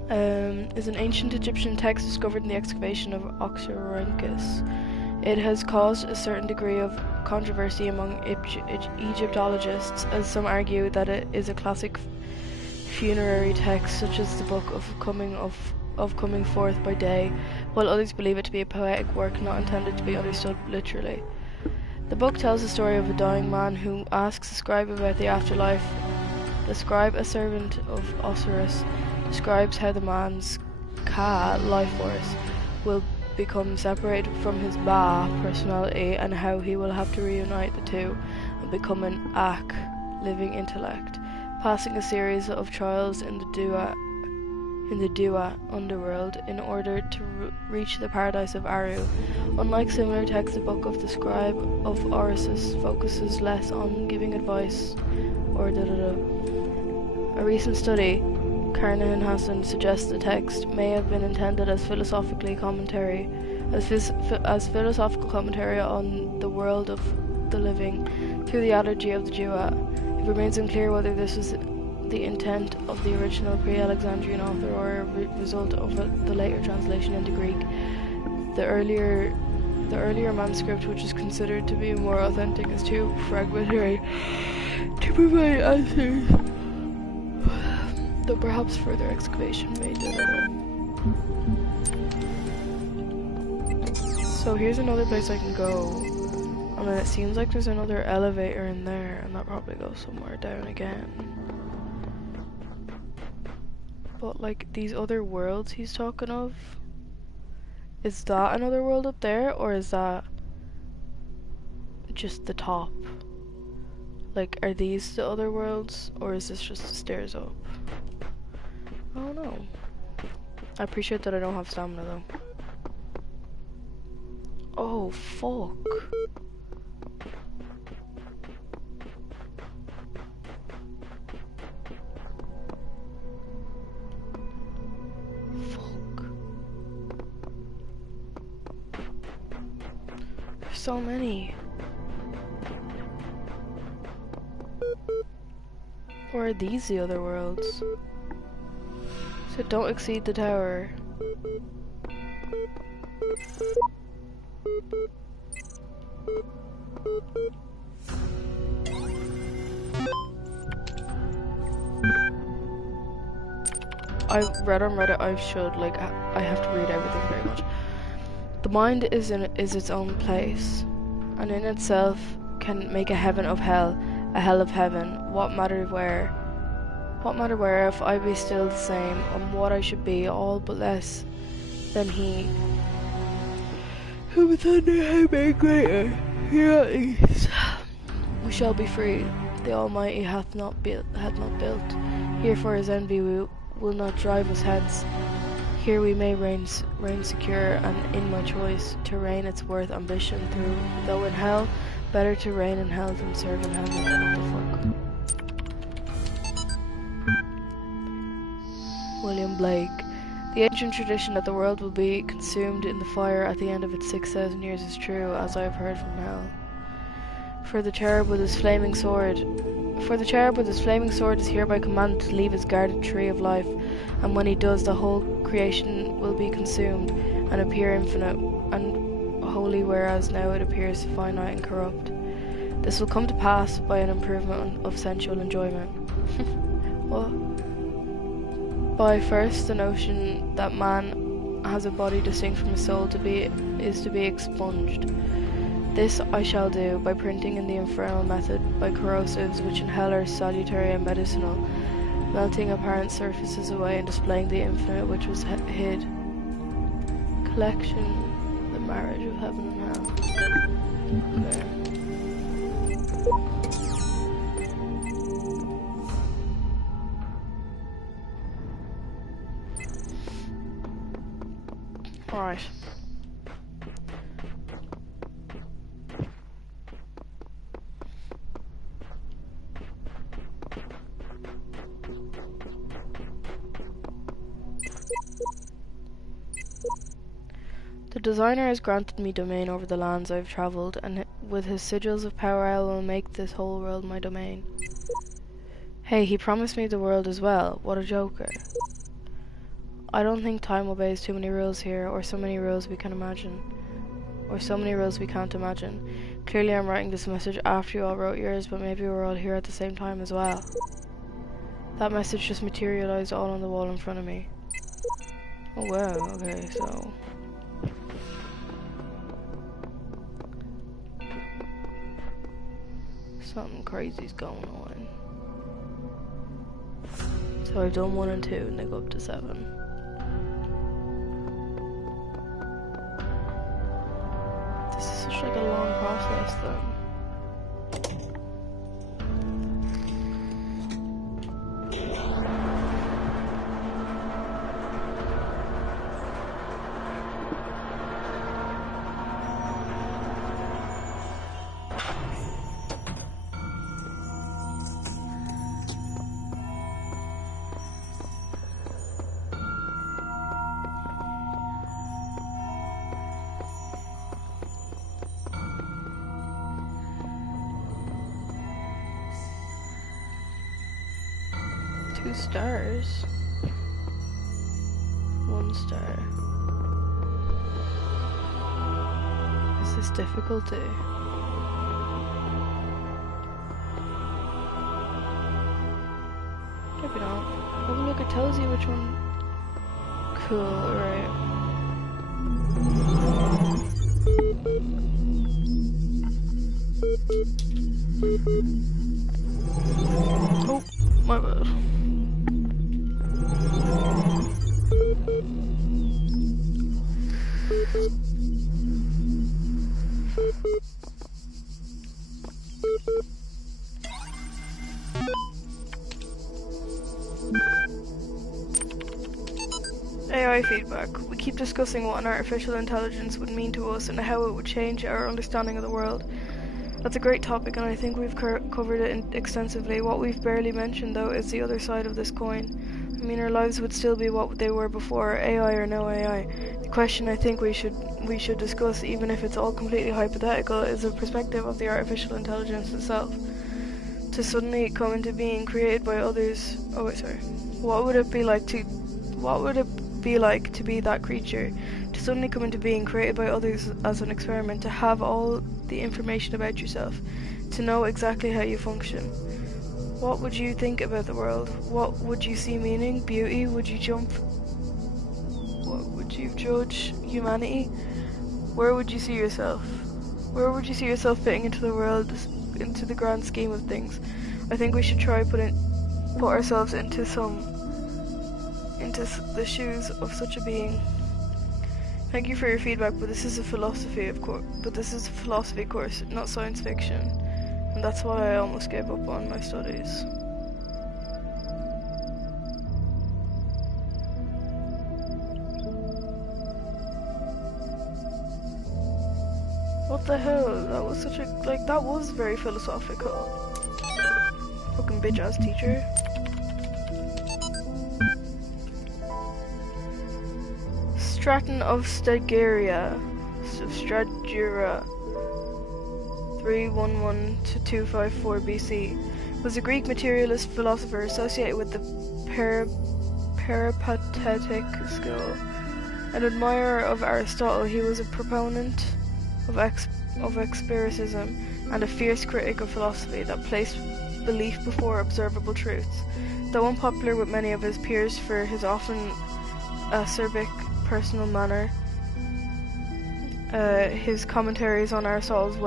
time. Is an ancient Egyptian text discovered in the excavation of Oxyrhynchus. It has caused a certain degree of controversy among Egyptologists, as some argue that it is a classic funerary text, such as the Book of Coming Forth by Day, while others believe it to be a poetic work not intended to be understood literally. The book tells the story of a dying man who asks the scribe about the afterlife. The scribe, a servant of Osiris, describes how the man's Ka life force will become separated from his Ba personality and how he will have to reunite the two and become an Ak, living intellect, passing a series of trials in the Dua underworld in order to reach the paradise of Aru. Unlike similar texts, the Book of the Scribe of Osiris focuses less on giving advice or A recent study, Carnahan Hassan, suggests the text may have been intended as philosophical commentary on the world of the living through the allergy of the Dua. It remains unclear whether this was the intent of the original pre-Alexandrian author or a result of the later translation into Greek. The earlier manuscript, which is considered to be more authentic, is too fragmentary to provide answers, though perhaps further excavation may do it. So here's another place I can go, and then it seems like there's another elevator in there, and that probably goes somewhere down again. But like these other worlds he's talking of, is that another world up there, or is that just the top? Like, are these the other worlds, or is this just the stairs up? I don't know. I appreciate that I don't have stamina though. Oh fuck. so many. Or are these the other worlds? So don't exceed the tower. I read on Reddit I should, like, I have to read everything very much. The mind is its own place, and in itself can make a heaven of hell, a hell of heaven. What matter where? What matter where if I be still the same, and what I should be, all but less than he who with thunder had made greater. Here at least we shall be free. The Almighty hath not built. Here for his envy will not drive us hence. Here we may reign secure, and in my choice to reign it's worth ambition through. Though in hell, better to reign in hell than serve in heaven. What the fuck? William Blake. The ancient tradition that the world will be consumed in the fire at the end of its 6,000 years is true, as I have heard from hell. For the cherub with his flaming sword is hereby commanded to leave his guarded tree of life, and when he does, the whole creation will be consumed and appear infinite and holy, whereas now it appears finite and corrupt. This will come to pass by an improvement of sensual enjoyment. What? By first the notion that man has a body distinct from his soul is to be expunged. This I shall do by printing in the infernal method, by corrosives which in hell are salutary and medicinal, melting apparent surfaces away and displaying the infinite which was hid. Collection, the marriage of heaven and hell. Okay. Alright. The designer has granted me domain over the lands I have travelled, and with his sigils of power I will make this whole world my domain. Hey, he promised me the world as well. What a joker. I don't think time obeys too many rules here, or so many rules we can't imagine. Clearly I'm writing this message after you all wrote yours, but maybe we're all here at the same time as well. That message just materialized all on the wall in front of me. Oh wow, okay, so... something crazy's going on. So I've done 1 and 2, and they go up to 7. This is such like a long process then. Two stars. 1 star. Is this difficulty? Maybe not. Oh look, it tells you which one. Cool, right. Oh, my bad. AI feedback. We keep discussing what an artificial intelligence would mean to us and how it would change our understanding of the world. That's a great topic, and I think we've covered it extensively. What we've barely mentioned, though, is the other side of this coin. I mean, our lives would still be what they were before, AI or no AI. The question I think we should discuss, even if it's all completely hypothetical, is the perspective of the artificial intelligence itself. To suddenly come into being created by others. Oh wait, sorry. What would it be like to be that creature? To suddenly come into being created by others as an experiment, to have all the information about yourself, to know exactly how you function. What would you think about the world? What would you see meaning, beauty? Would you jump? What would you judge humanity? Where would you see yourself? Where would you see yourself fitting into the world, into the grand scheme of things? I think we should try put ourselves into the shoes of such a being. Thank you for your feedback, but this is a philosophy course, not science fiction, and that's why I almost gave up on my studies. What the hell? That was that was very philosophical. Fucking bitch ass teacher. Stratton of Stagera 311 to 254 BC was a Greek materialist philosopher associated with the peripatetic school. An admirer of Aristotle, he was a proponent of empiricism and a fierce critic of philosophy that placed belief before observable truths. Though unpopular with many of his peers for his often acerbic personal manner, his commentaries on Aristotle's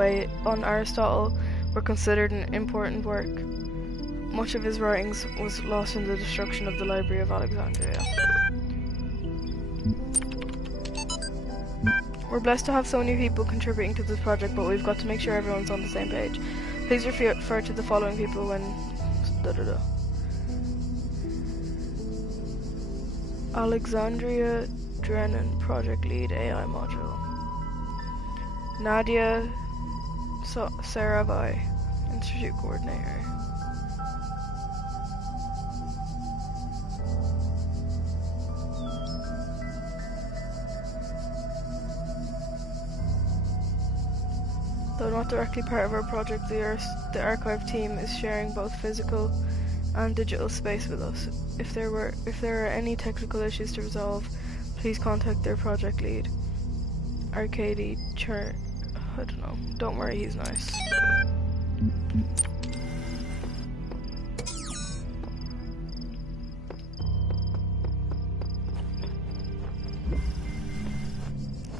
Aristotle were considered an important work. Much of his writings was lost in the destruction of the Library of Alexandria. We're blessed to have so many people contributing to this project, but we've got to make sure everyone's on the same page. Please refer to the following people when... Alexandria Drennan, Project Lead, AI Module. Nadia Sarabai, Institute Coordinator. Though not directly part of our project, the archive team is sharing both physical and digital space with us. If there are any technical issues to resolve, please contact their project lead, Arcady Churn. I don't know. Don't worry, he's nice.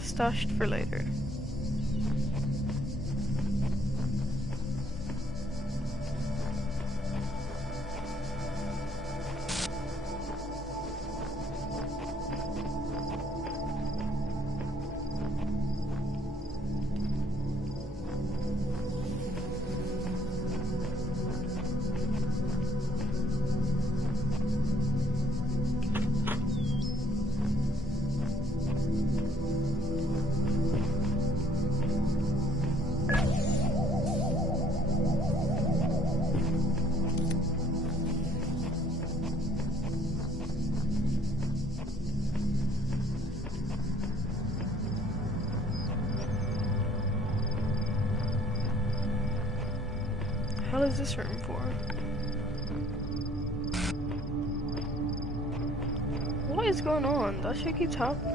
Stashed for later. What is this room for? What is going on? That shit keeps happening.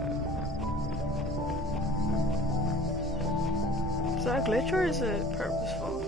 Is that a glitch or is it purposeful?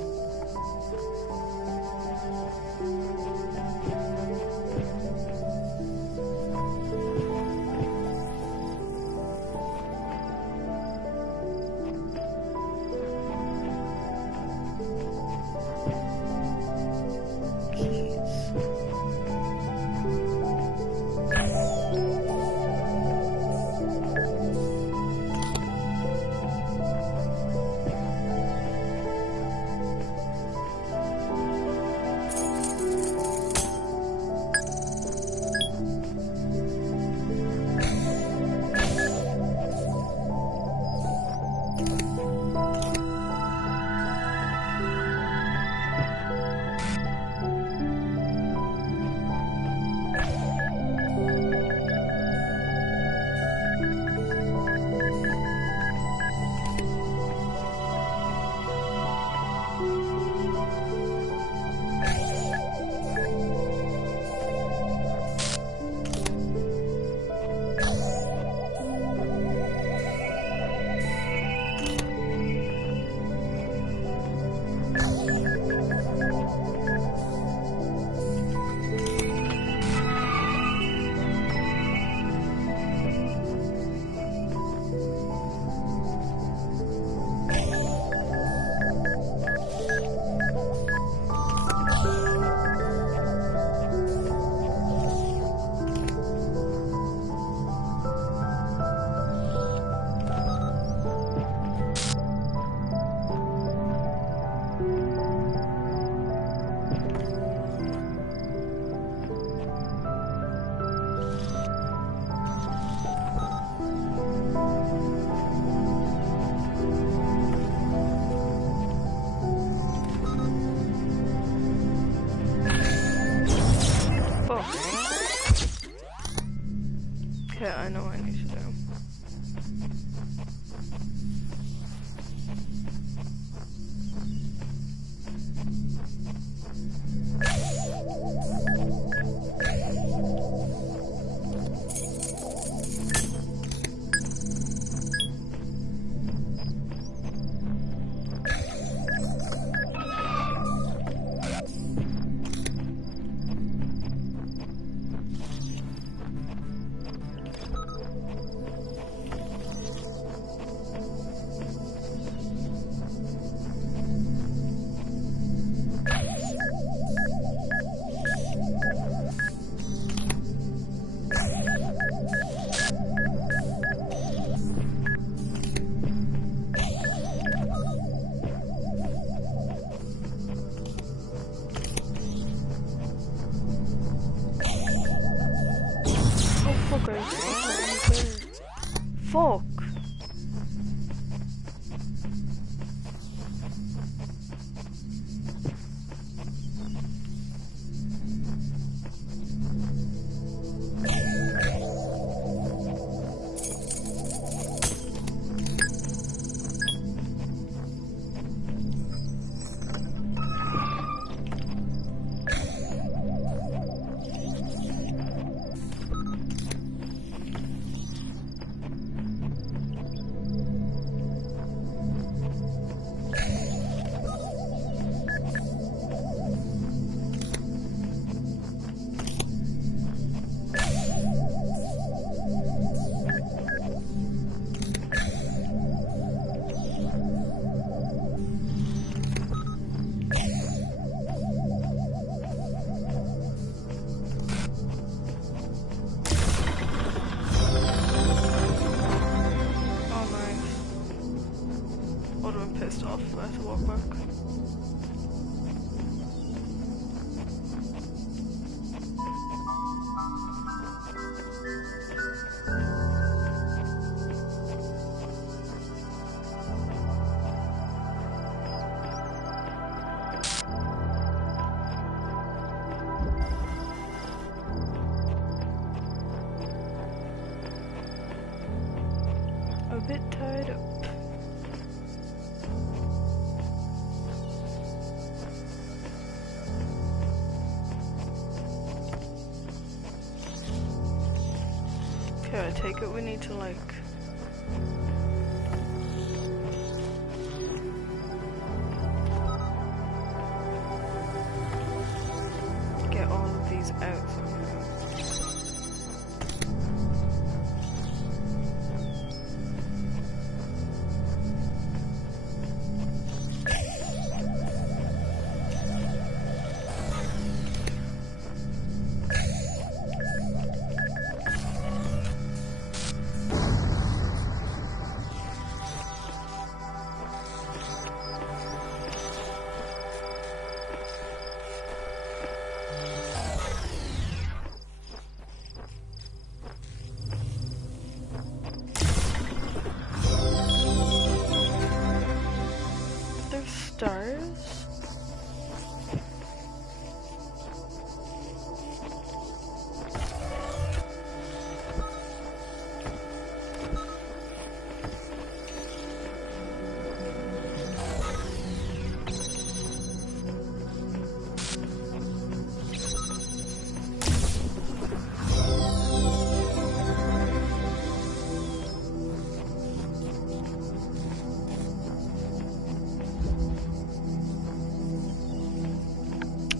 would have been pissed off if I had to walk back. A bit tied up. Okay, I take it we need to like get all of these out somehow. Stars?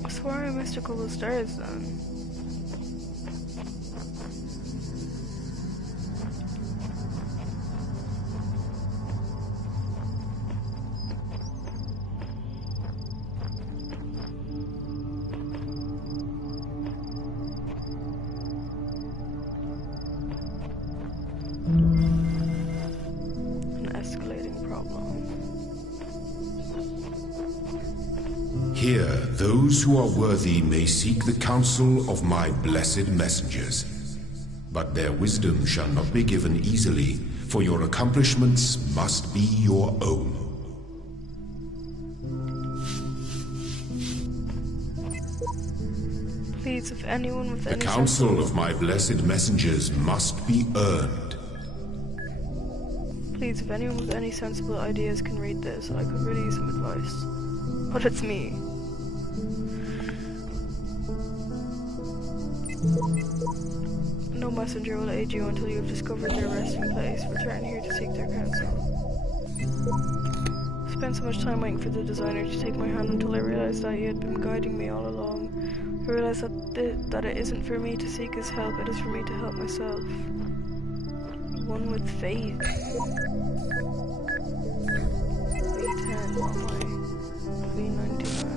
I swear I missed a couple of stars then. An escalating problem. Here, those who are worthy may seek the counsel of my blessed messengers. But their wisdom shall not be given easily, for your accomplishments must be your own. Please, if anyone with any The counsel of my blessed messengers must be earned. Please, if anyone with any sensible ideas can read this, I could really use some advice. But it's me. No messenger will aid you until you have discovered their resting place. Return here to seek their counsel. I spent so much time waiting for the designer to take my hand until I realized that he had been guiding me all along. I realized that it isn't for me to seek his help, it is for me to help myself. One with faith. V10, what am I? V99.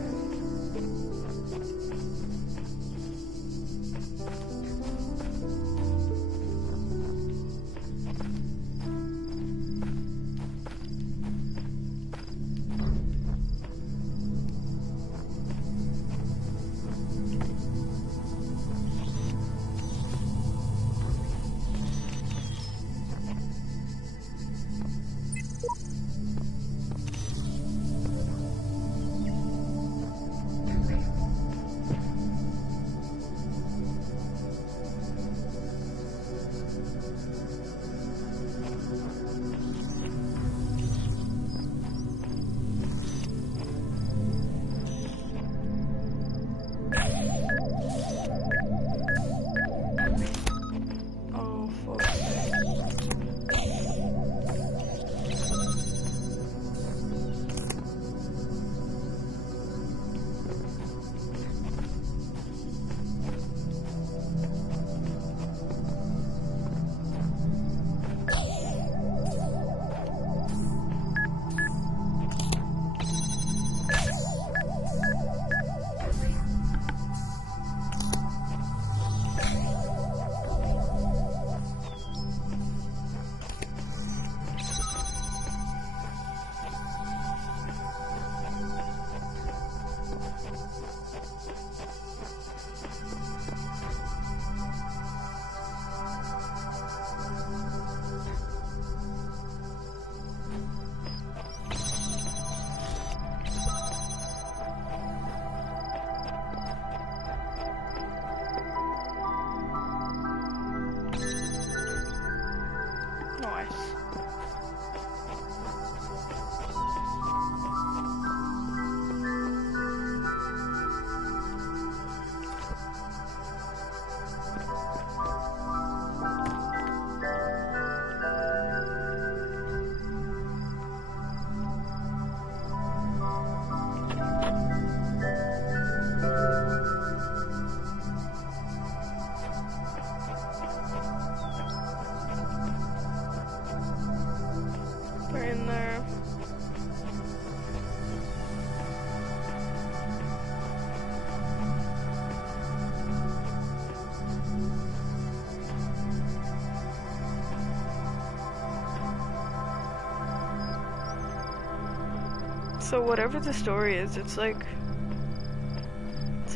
So whatever the story is, it's like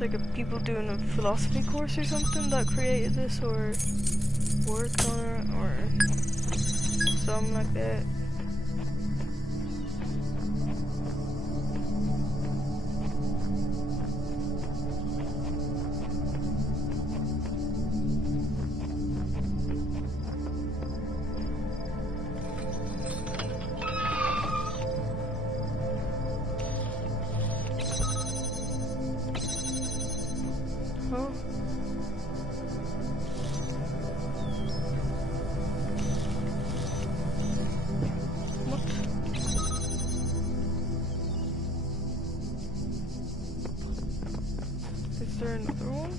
a people doing a philosophy course or something that created this or worked on it or something like that. Huh? What? Is there another one?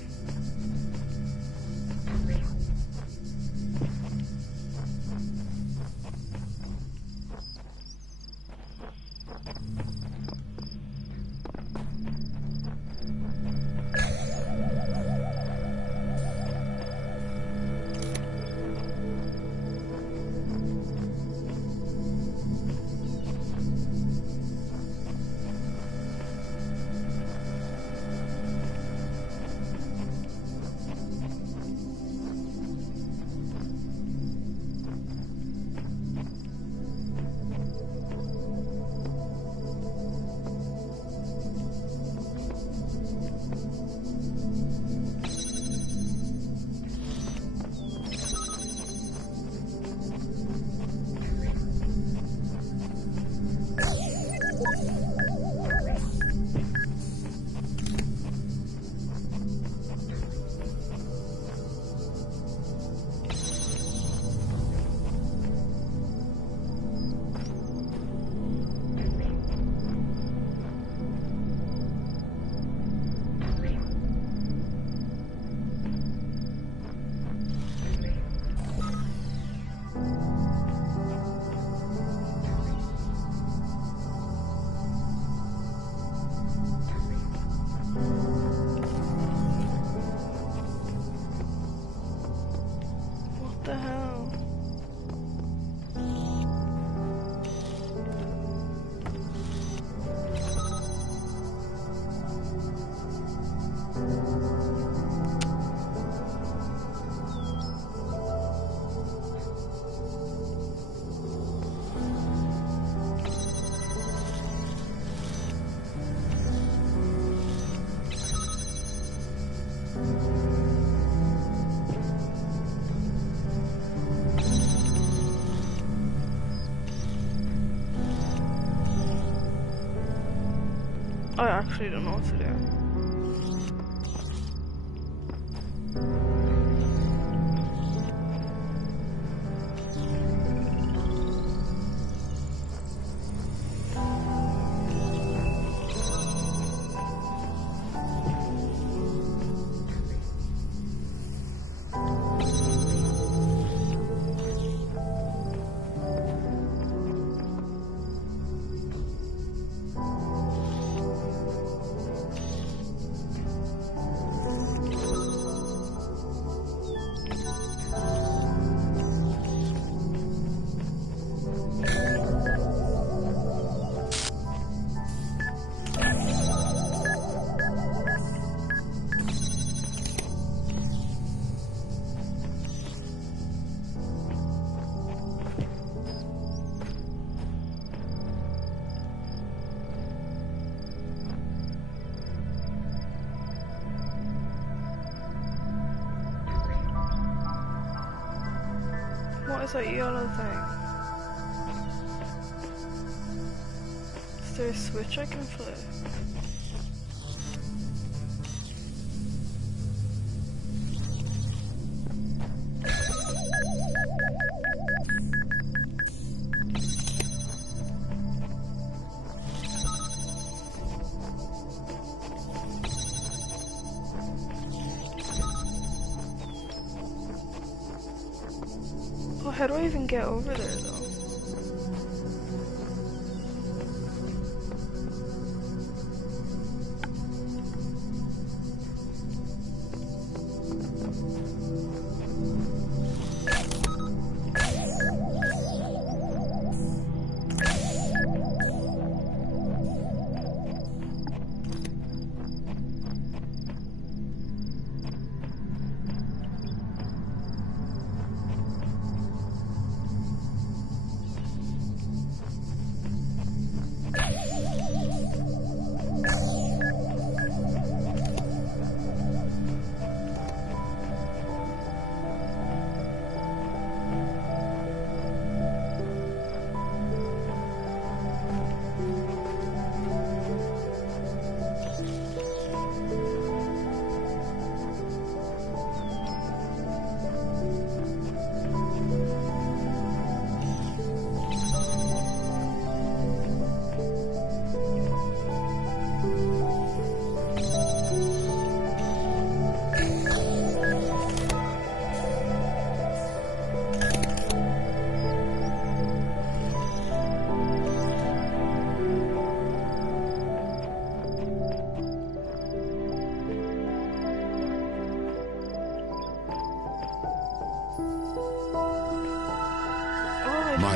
What the hell? I actually don't know what to do. What is that yellow thing? Is there a switch I can flip? Oh, how do I even get over there though?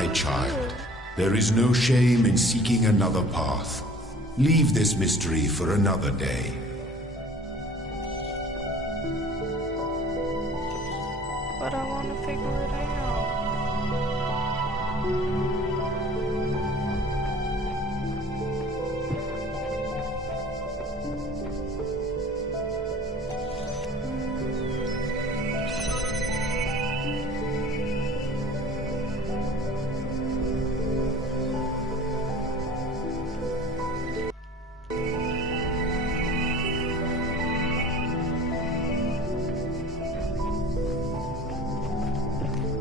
my child. There is no shame in seeking another path. Leave this mystery for another day. But I want to figure it out.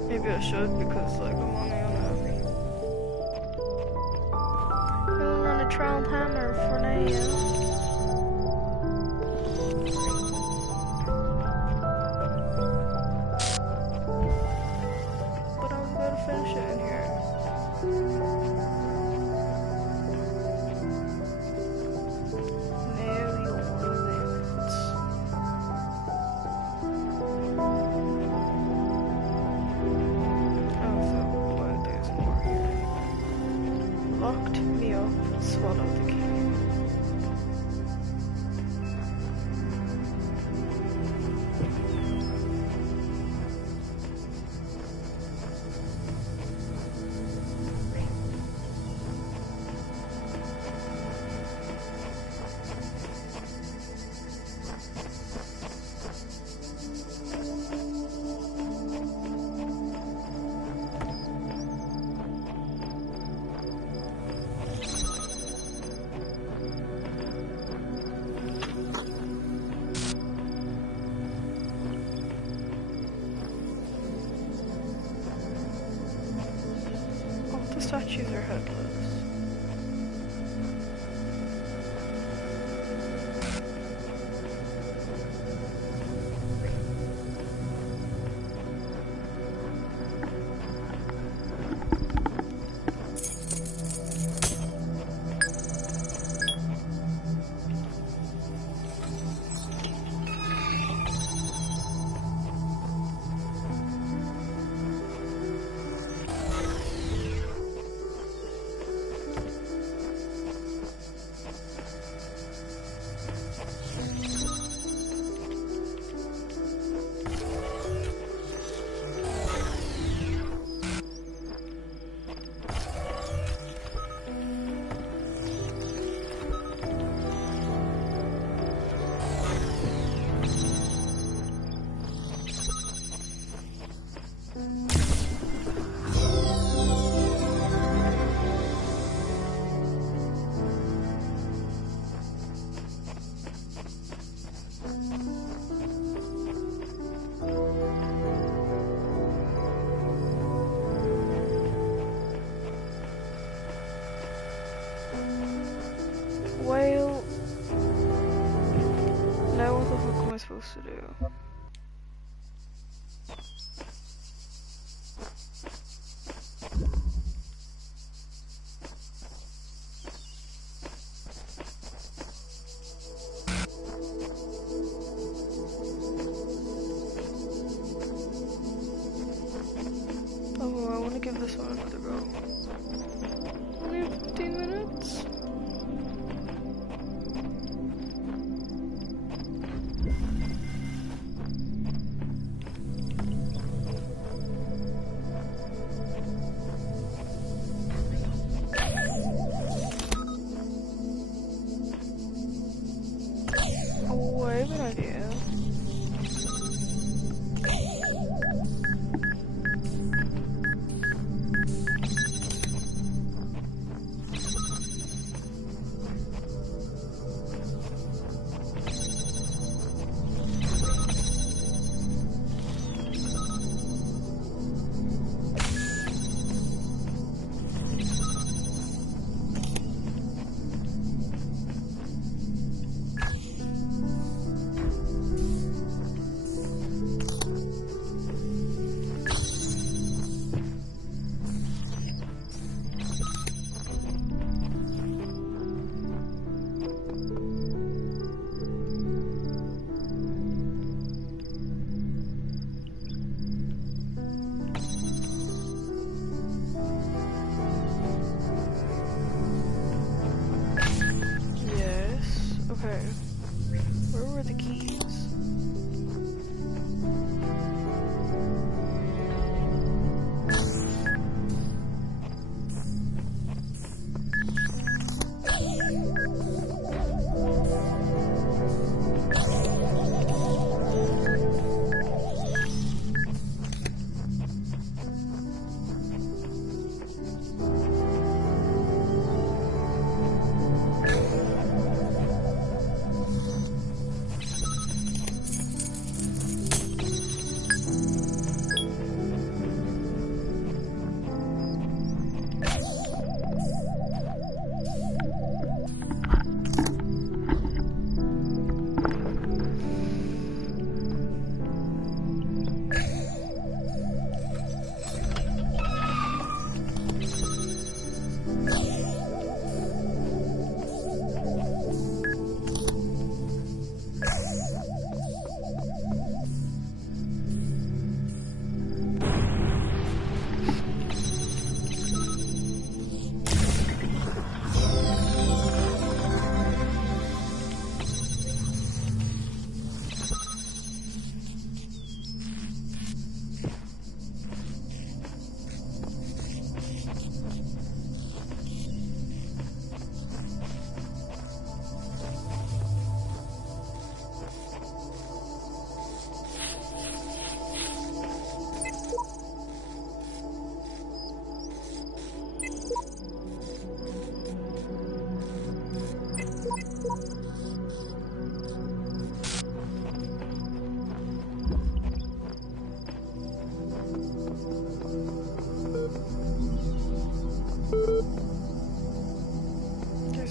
Maybe I should because like I'm only on a trial timer for now. But I'm about to finish it in here. Now you'll want to locked me up, swallowed the key. The statues are headless. Well, now what the fuck am I supposed to do? Oh, I want to give this one another go. Only have 15 minutes?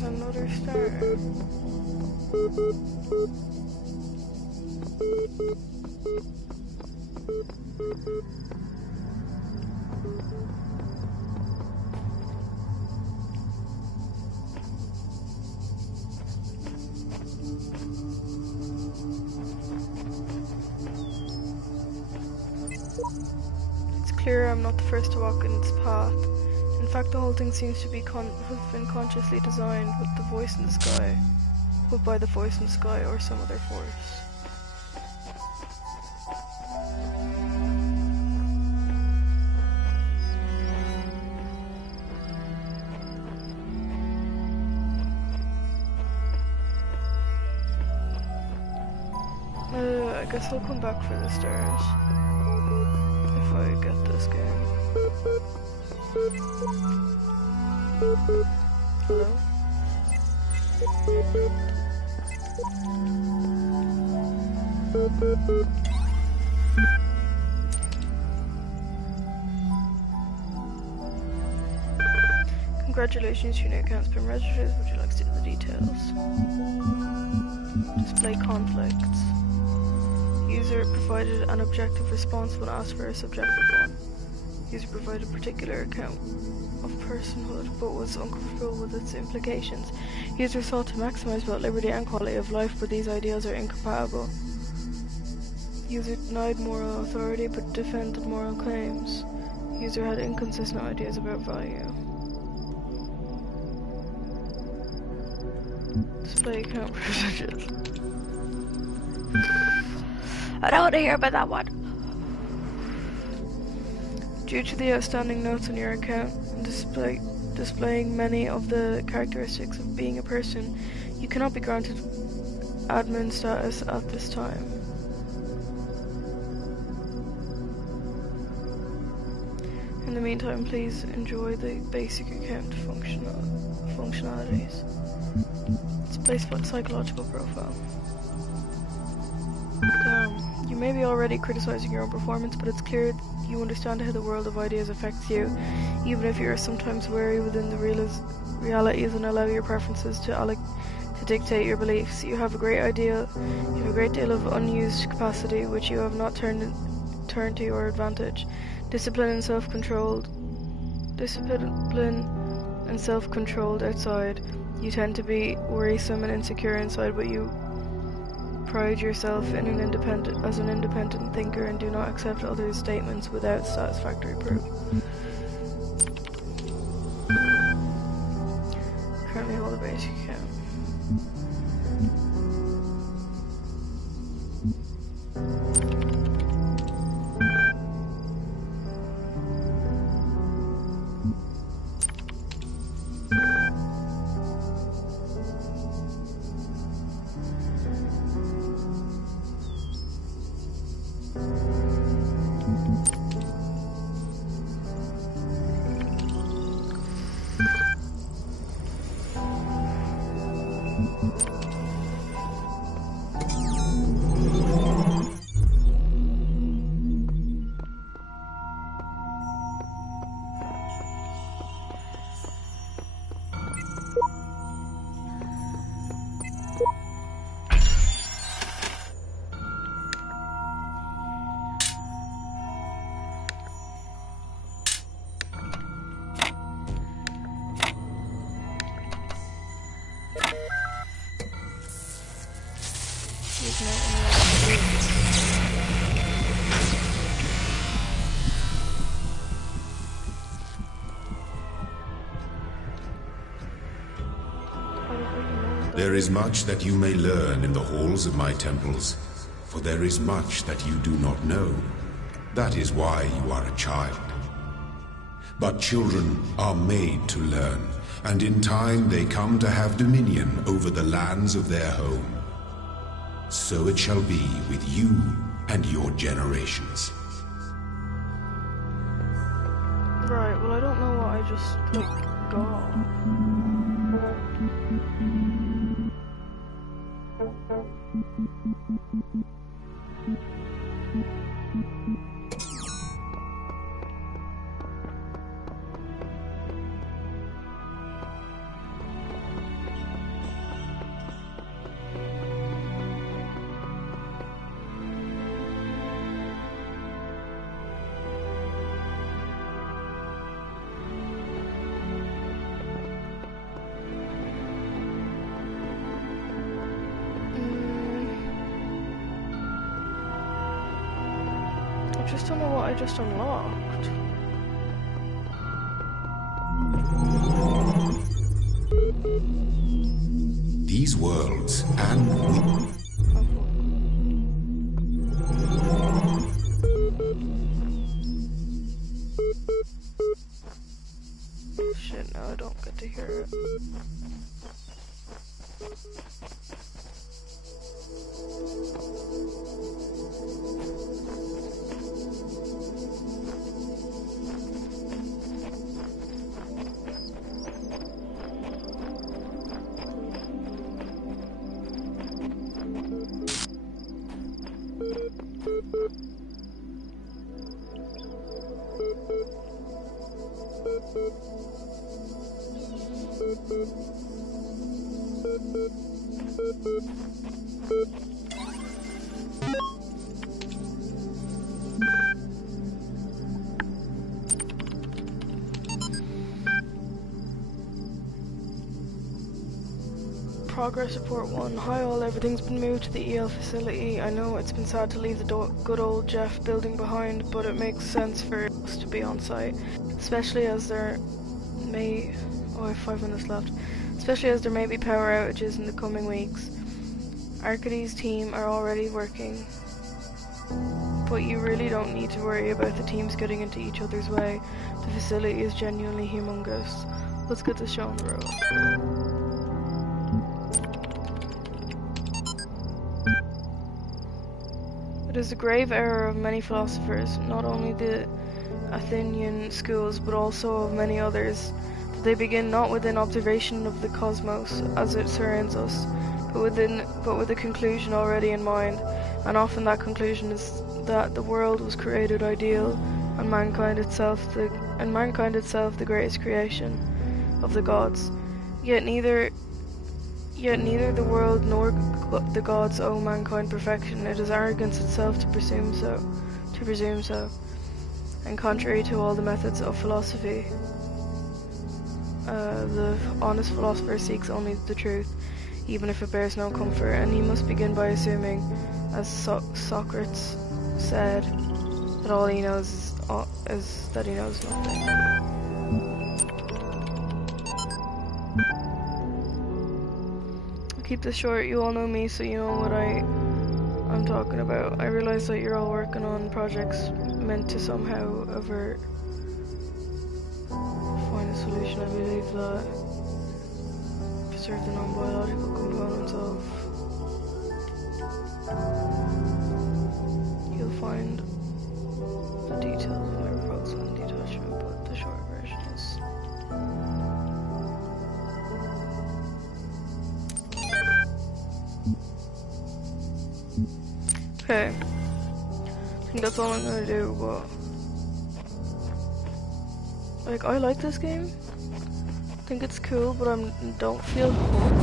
Another star. It's clear I'm not the first to walk in its path. In fact, the whole thing seems to be have been consciously designed with the voice in the sky, put by the voice in the sky or some other force. I guess I'll come back for the stars if I get this game. Hello? Congratulations, your new account's been registered. Would you like to see the details? Display conflicts. User provided an objective response when asked for a subjective one. User provided a particular account of personhood but was uncomfortable with its implications. User sought to maximize both liberty and quality of life, but these ideals are incompatible. User denied moral authority but defended moral claims. User had inconsistent ideas about value. Display account privileges. I don't want to hear about that one. Due to the outstanding notes on your account and displaying many of the characteristics of being a person, you cannot be granted admin status at this time. In the meantime, please enjoy the basic account functionalities. Display psychological profile. You may be already criticizing your own performance, but it's clear you understand how the world of ideas affects you, even if you are sometimes wary within the realities and allow your preferences to dictate your beliefs. You have a great deal of unused capacity which you have not turned to your advantage. Discipline and self-controlled outside. You tend to be worrisome and insecure inside, but you pride yourself in as an independent thinker and do not accept others' statements without satisfactory proof. Currently hold a basic account. There is much that you may learn in the halls of my temples, for there is much that you do not know. That is why you are a child. But children are made to learn, and in time they come to have dominion over the lands of their home. So it shall be with you and your generations. Right, well I don't know what I just, got. just don't know what I just unlocked. These worlds and Shit, now I don't get to hear it. Progress report 1. Hi all, everything's been moved to the EL facility. I know it's been sad to leave the good old Jeff building behind, but it makes sense for us to be on site. Especially as there may... Oh, I have 5 minutes left. Especially as there may be power outages in the coming weeks. Arcady's team are already working. But you really don't need to worry about the teams getting into each other's way. The facility is genuinely humongous. Let's get this show on the road. It is a grave error of many philosophers, not only the Athenian schools, but also of many others, that they begin not within observation of the cosmos as it surrounds us, but with a conclusion already in mind, and often that conclusion is that the world was created ideal, and mankind itself the greatest creation of the gods. Yet neither the world nor the gods owe mankind perfection. It is arrogance itself to presume so, and contrary to all the methods of philosophy, the honest philosopher seeks only the truth, even if it bears no comfort, and he must begin by assuming, as Socrates said, that all he knows is that he knows nothing. Keep this short. You all know me, so you know what I'm talking about. I realize that you're all working on projects meant to somehow find a solution. I believe that preserve the non-biological components of. You'll find the details of my proposal in the attachment, but the short version is. Okay, I think that's all I'm gonna do, but like, I like this game. I think it's cool, but I don't feel hooked.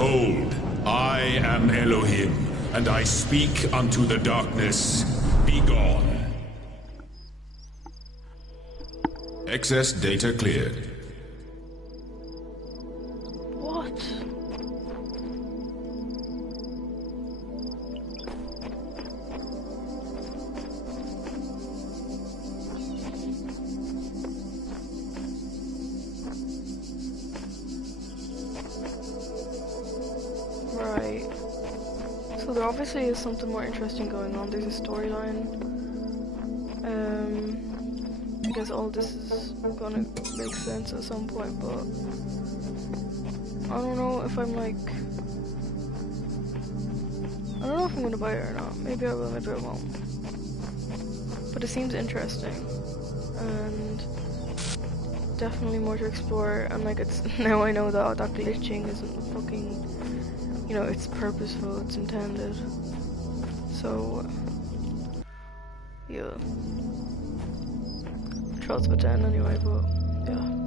behold, I am Elohim, and I speak unto the darkness, be gone. Excess data cleared. What? Right. So there obviously is something more interesting going on. There's a storyline. I guess all this is gonna make sense at some point, but I don't know if I'm like... I don't know if I'm gonna buy it or not. Maybe I will, maybe I won't. But it seems interesting. And definitely more to explore, and like, it's now I know that that glitching isn't fucking, you know, it's purposeful, it's intended. So yeah, I try to put down anyway, but yeah.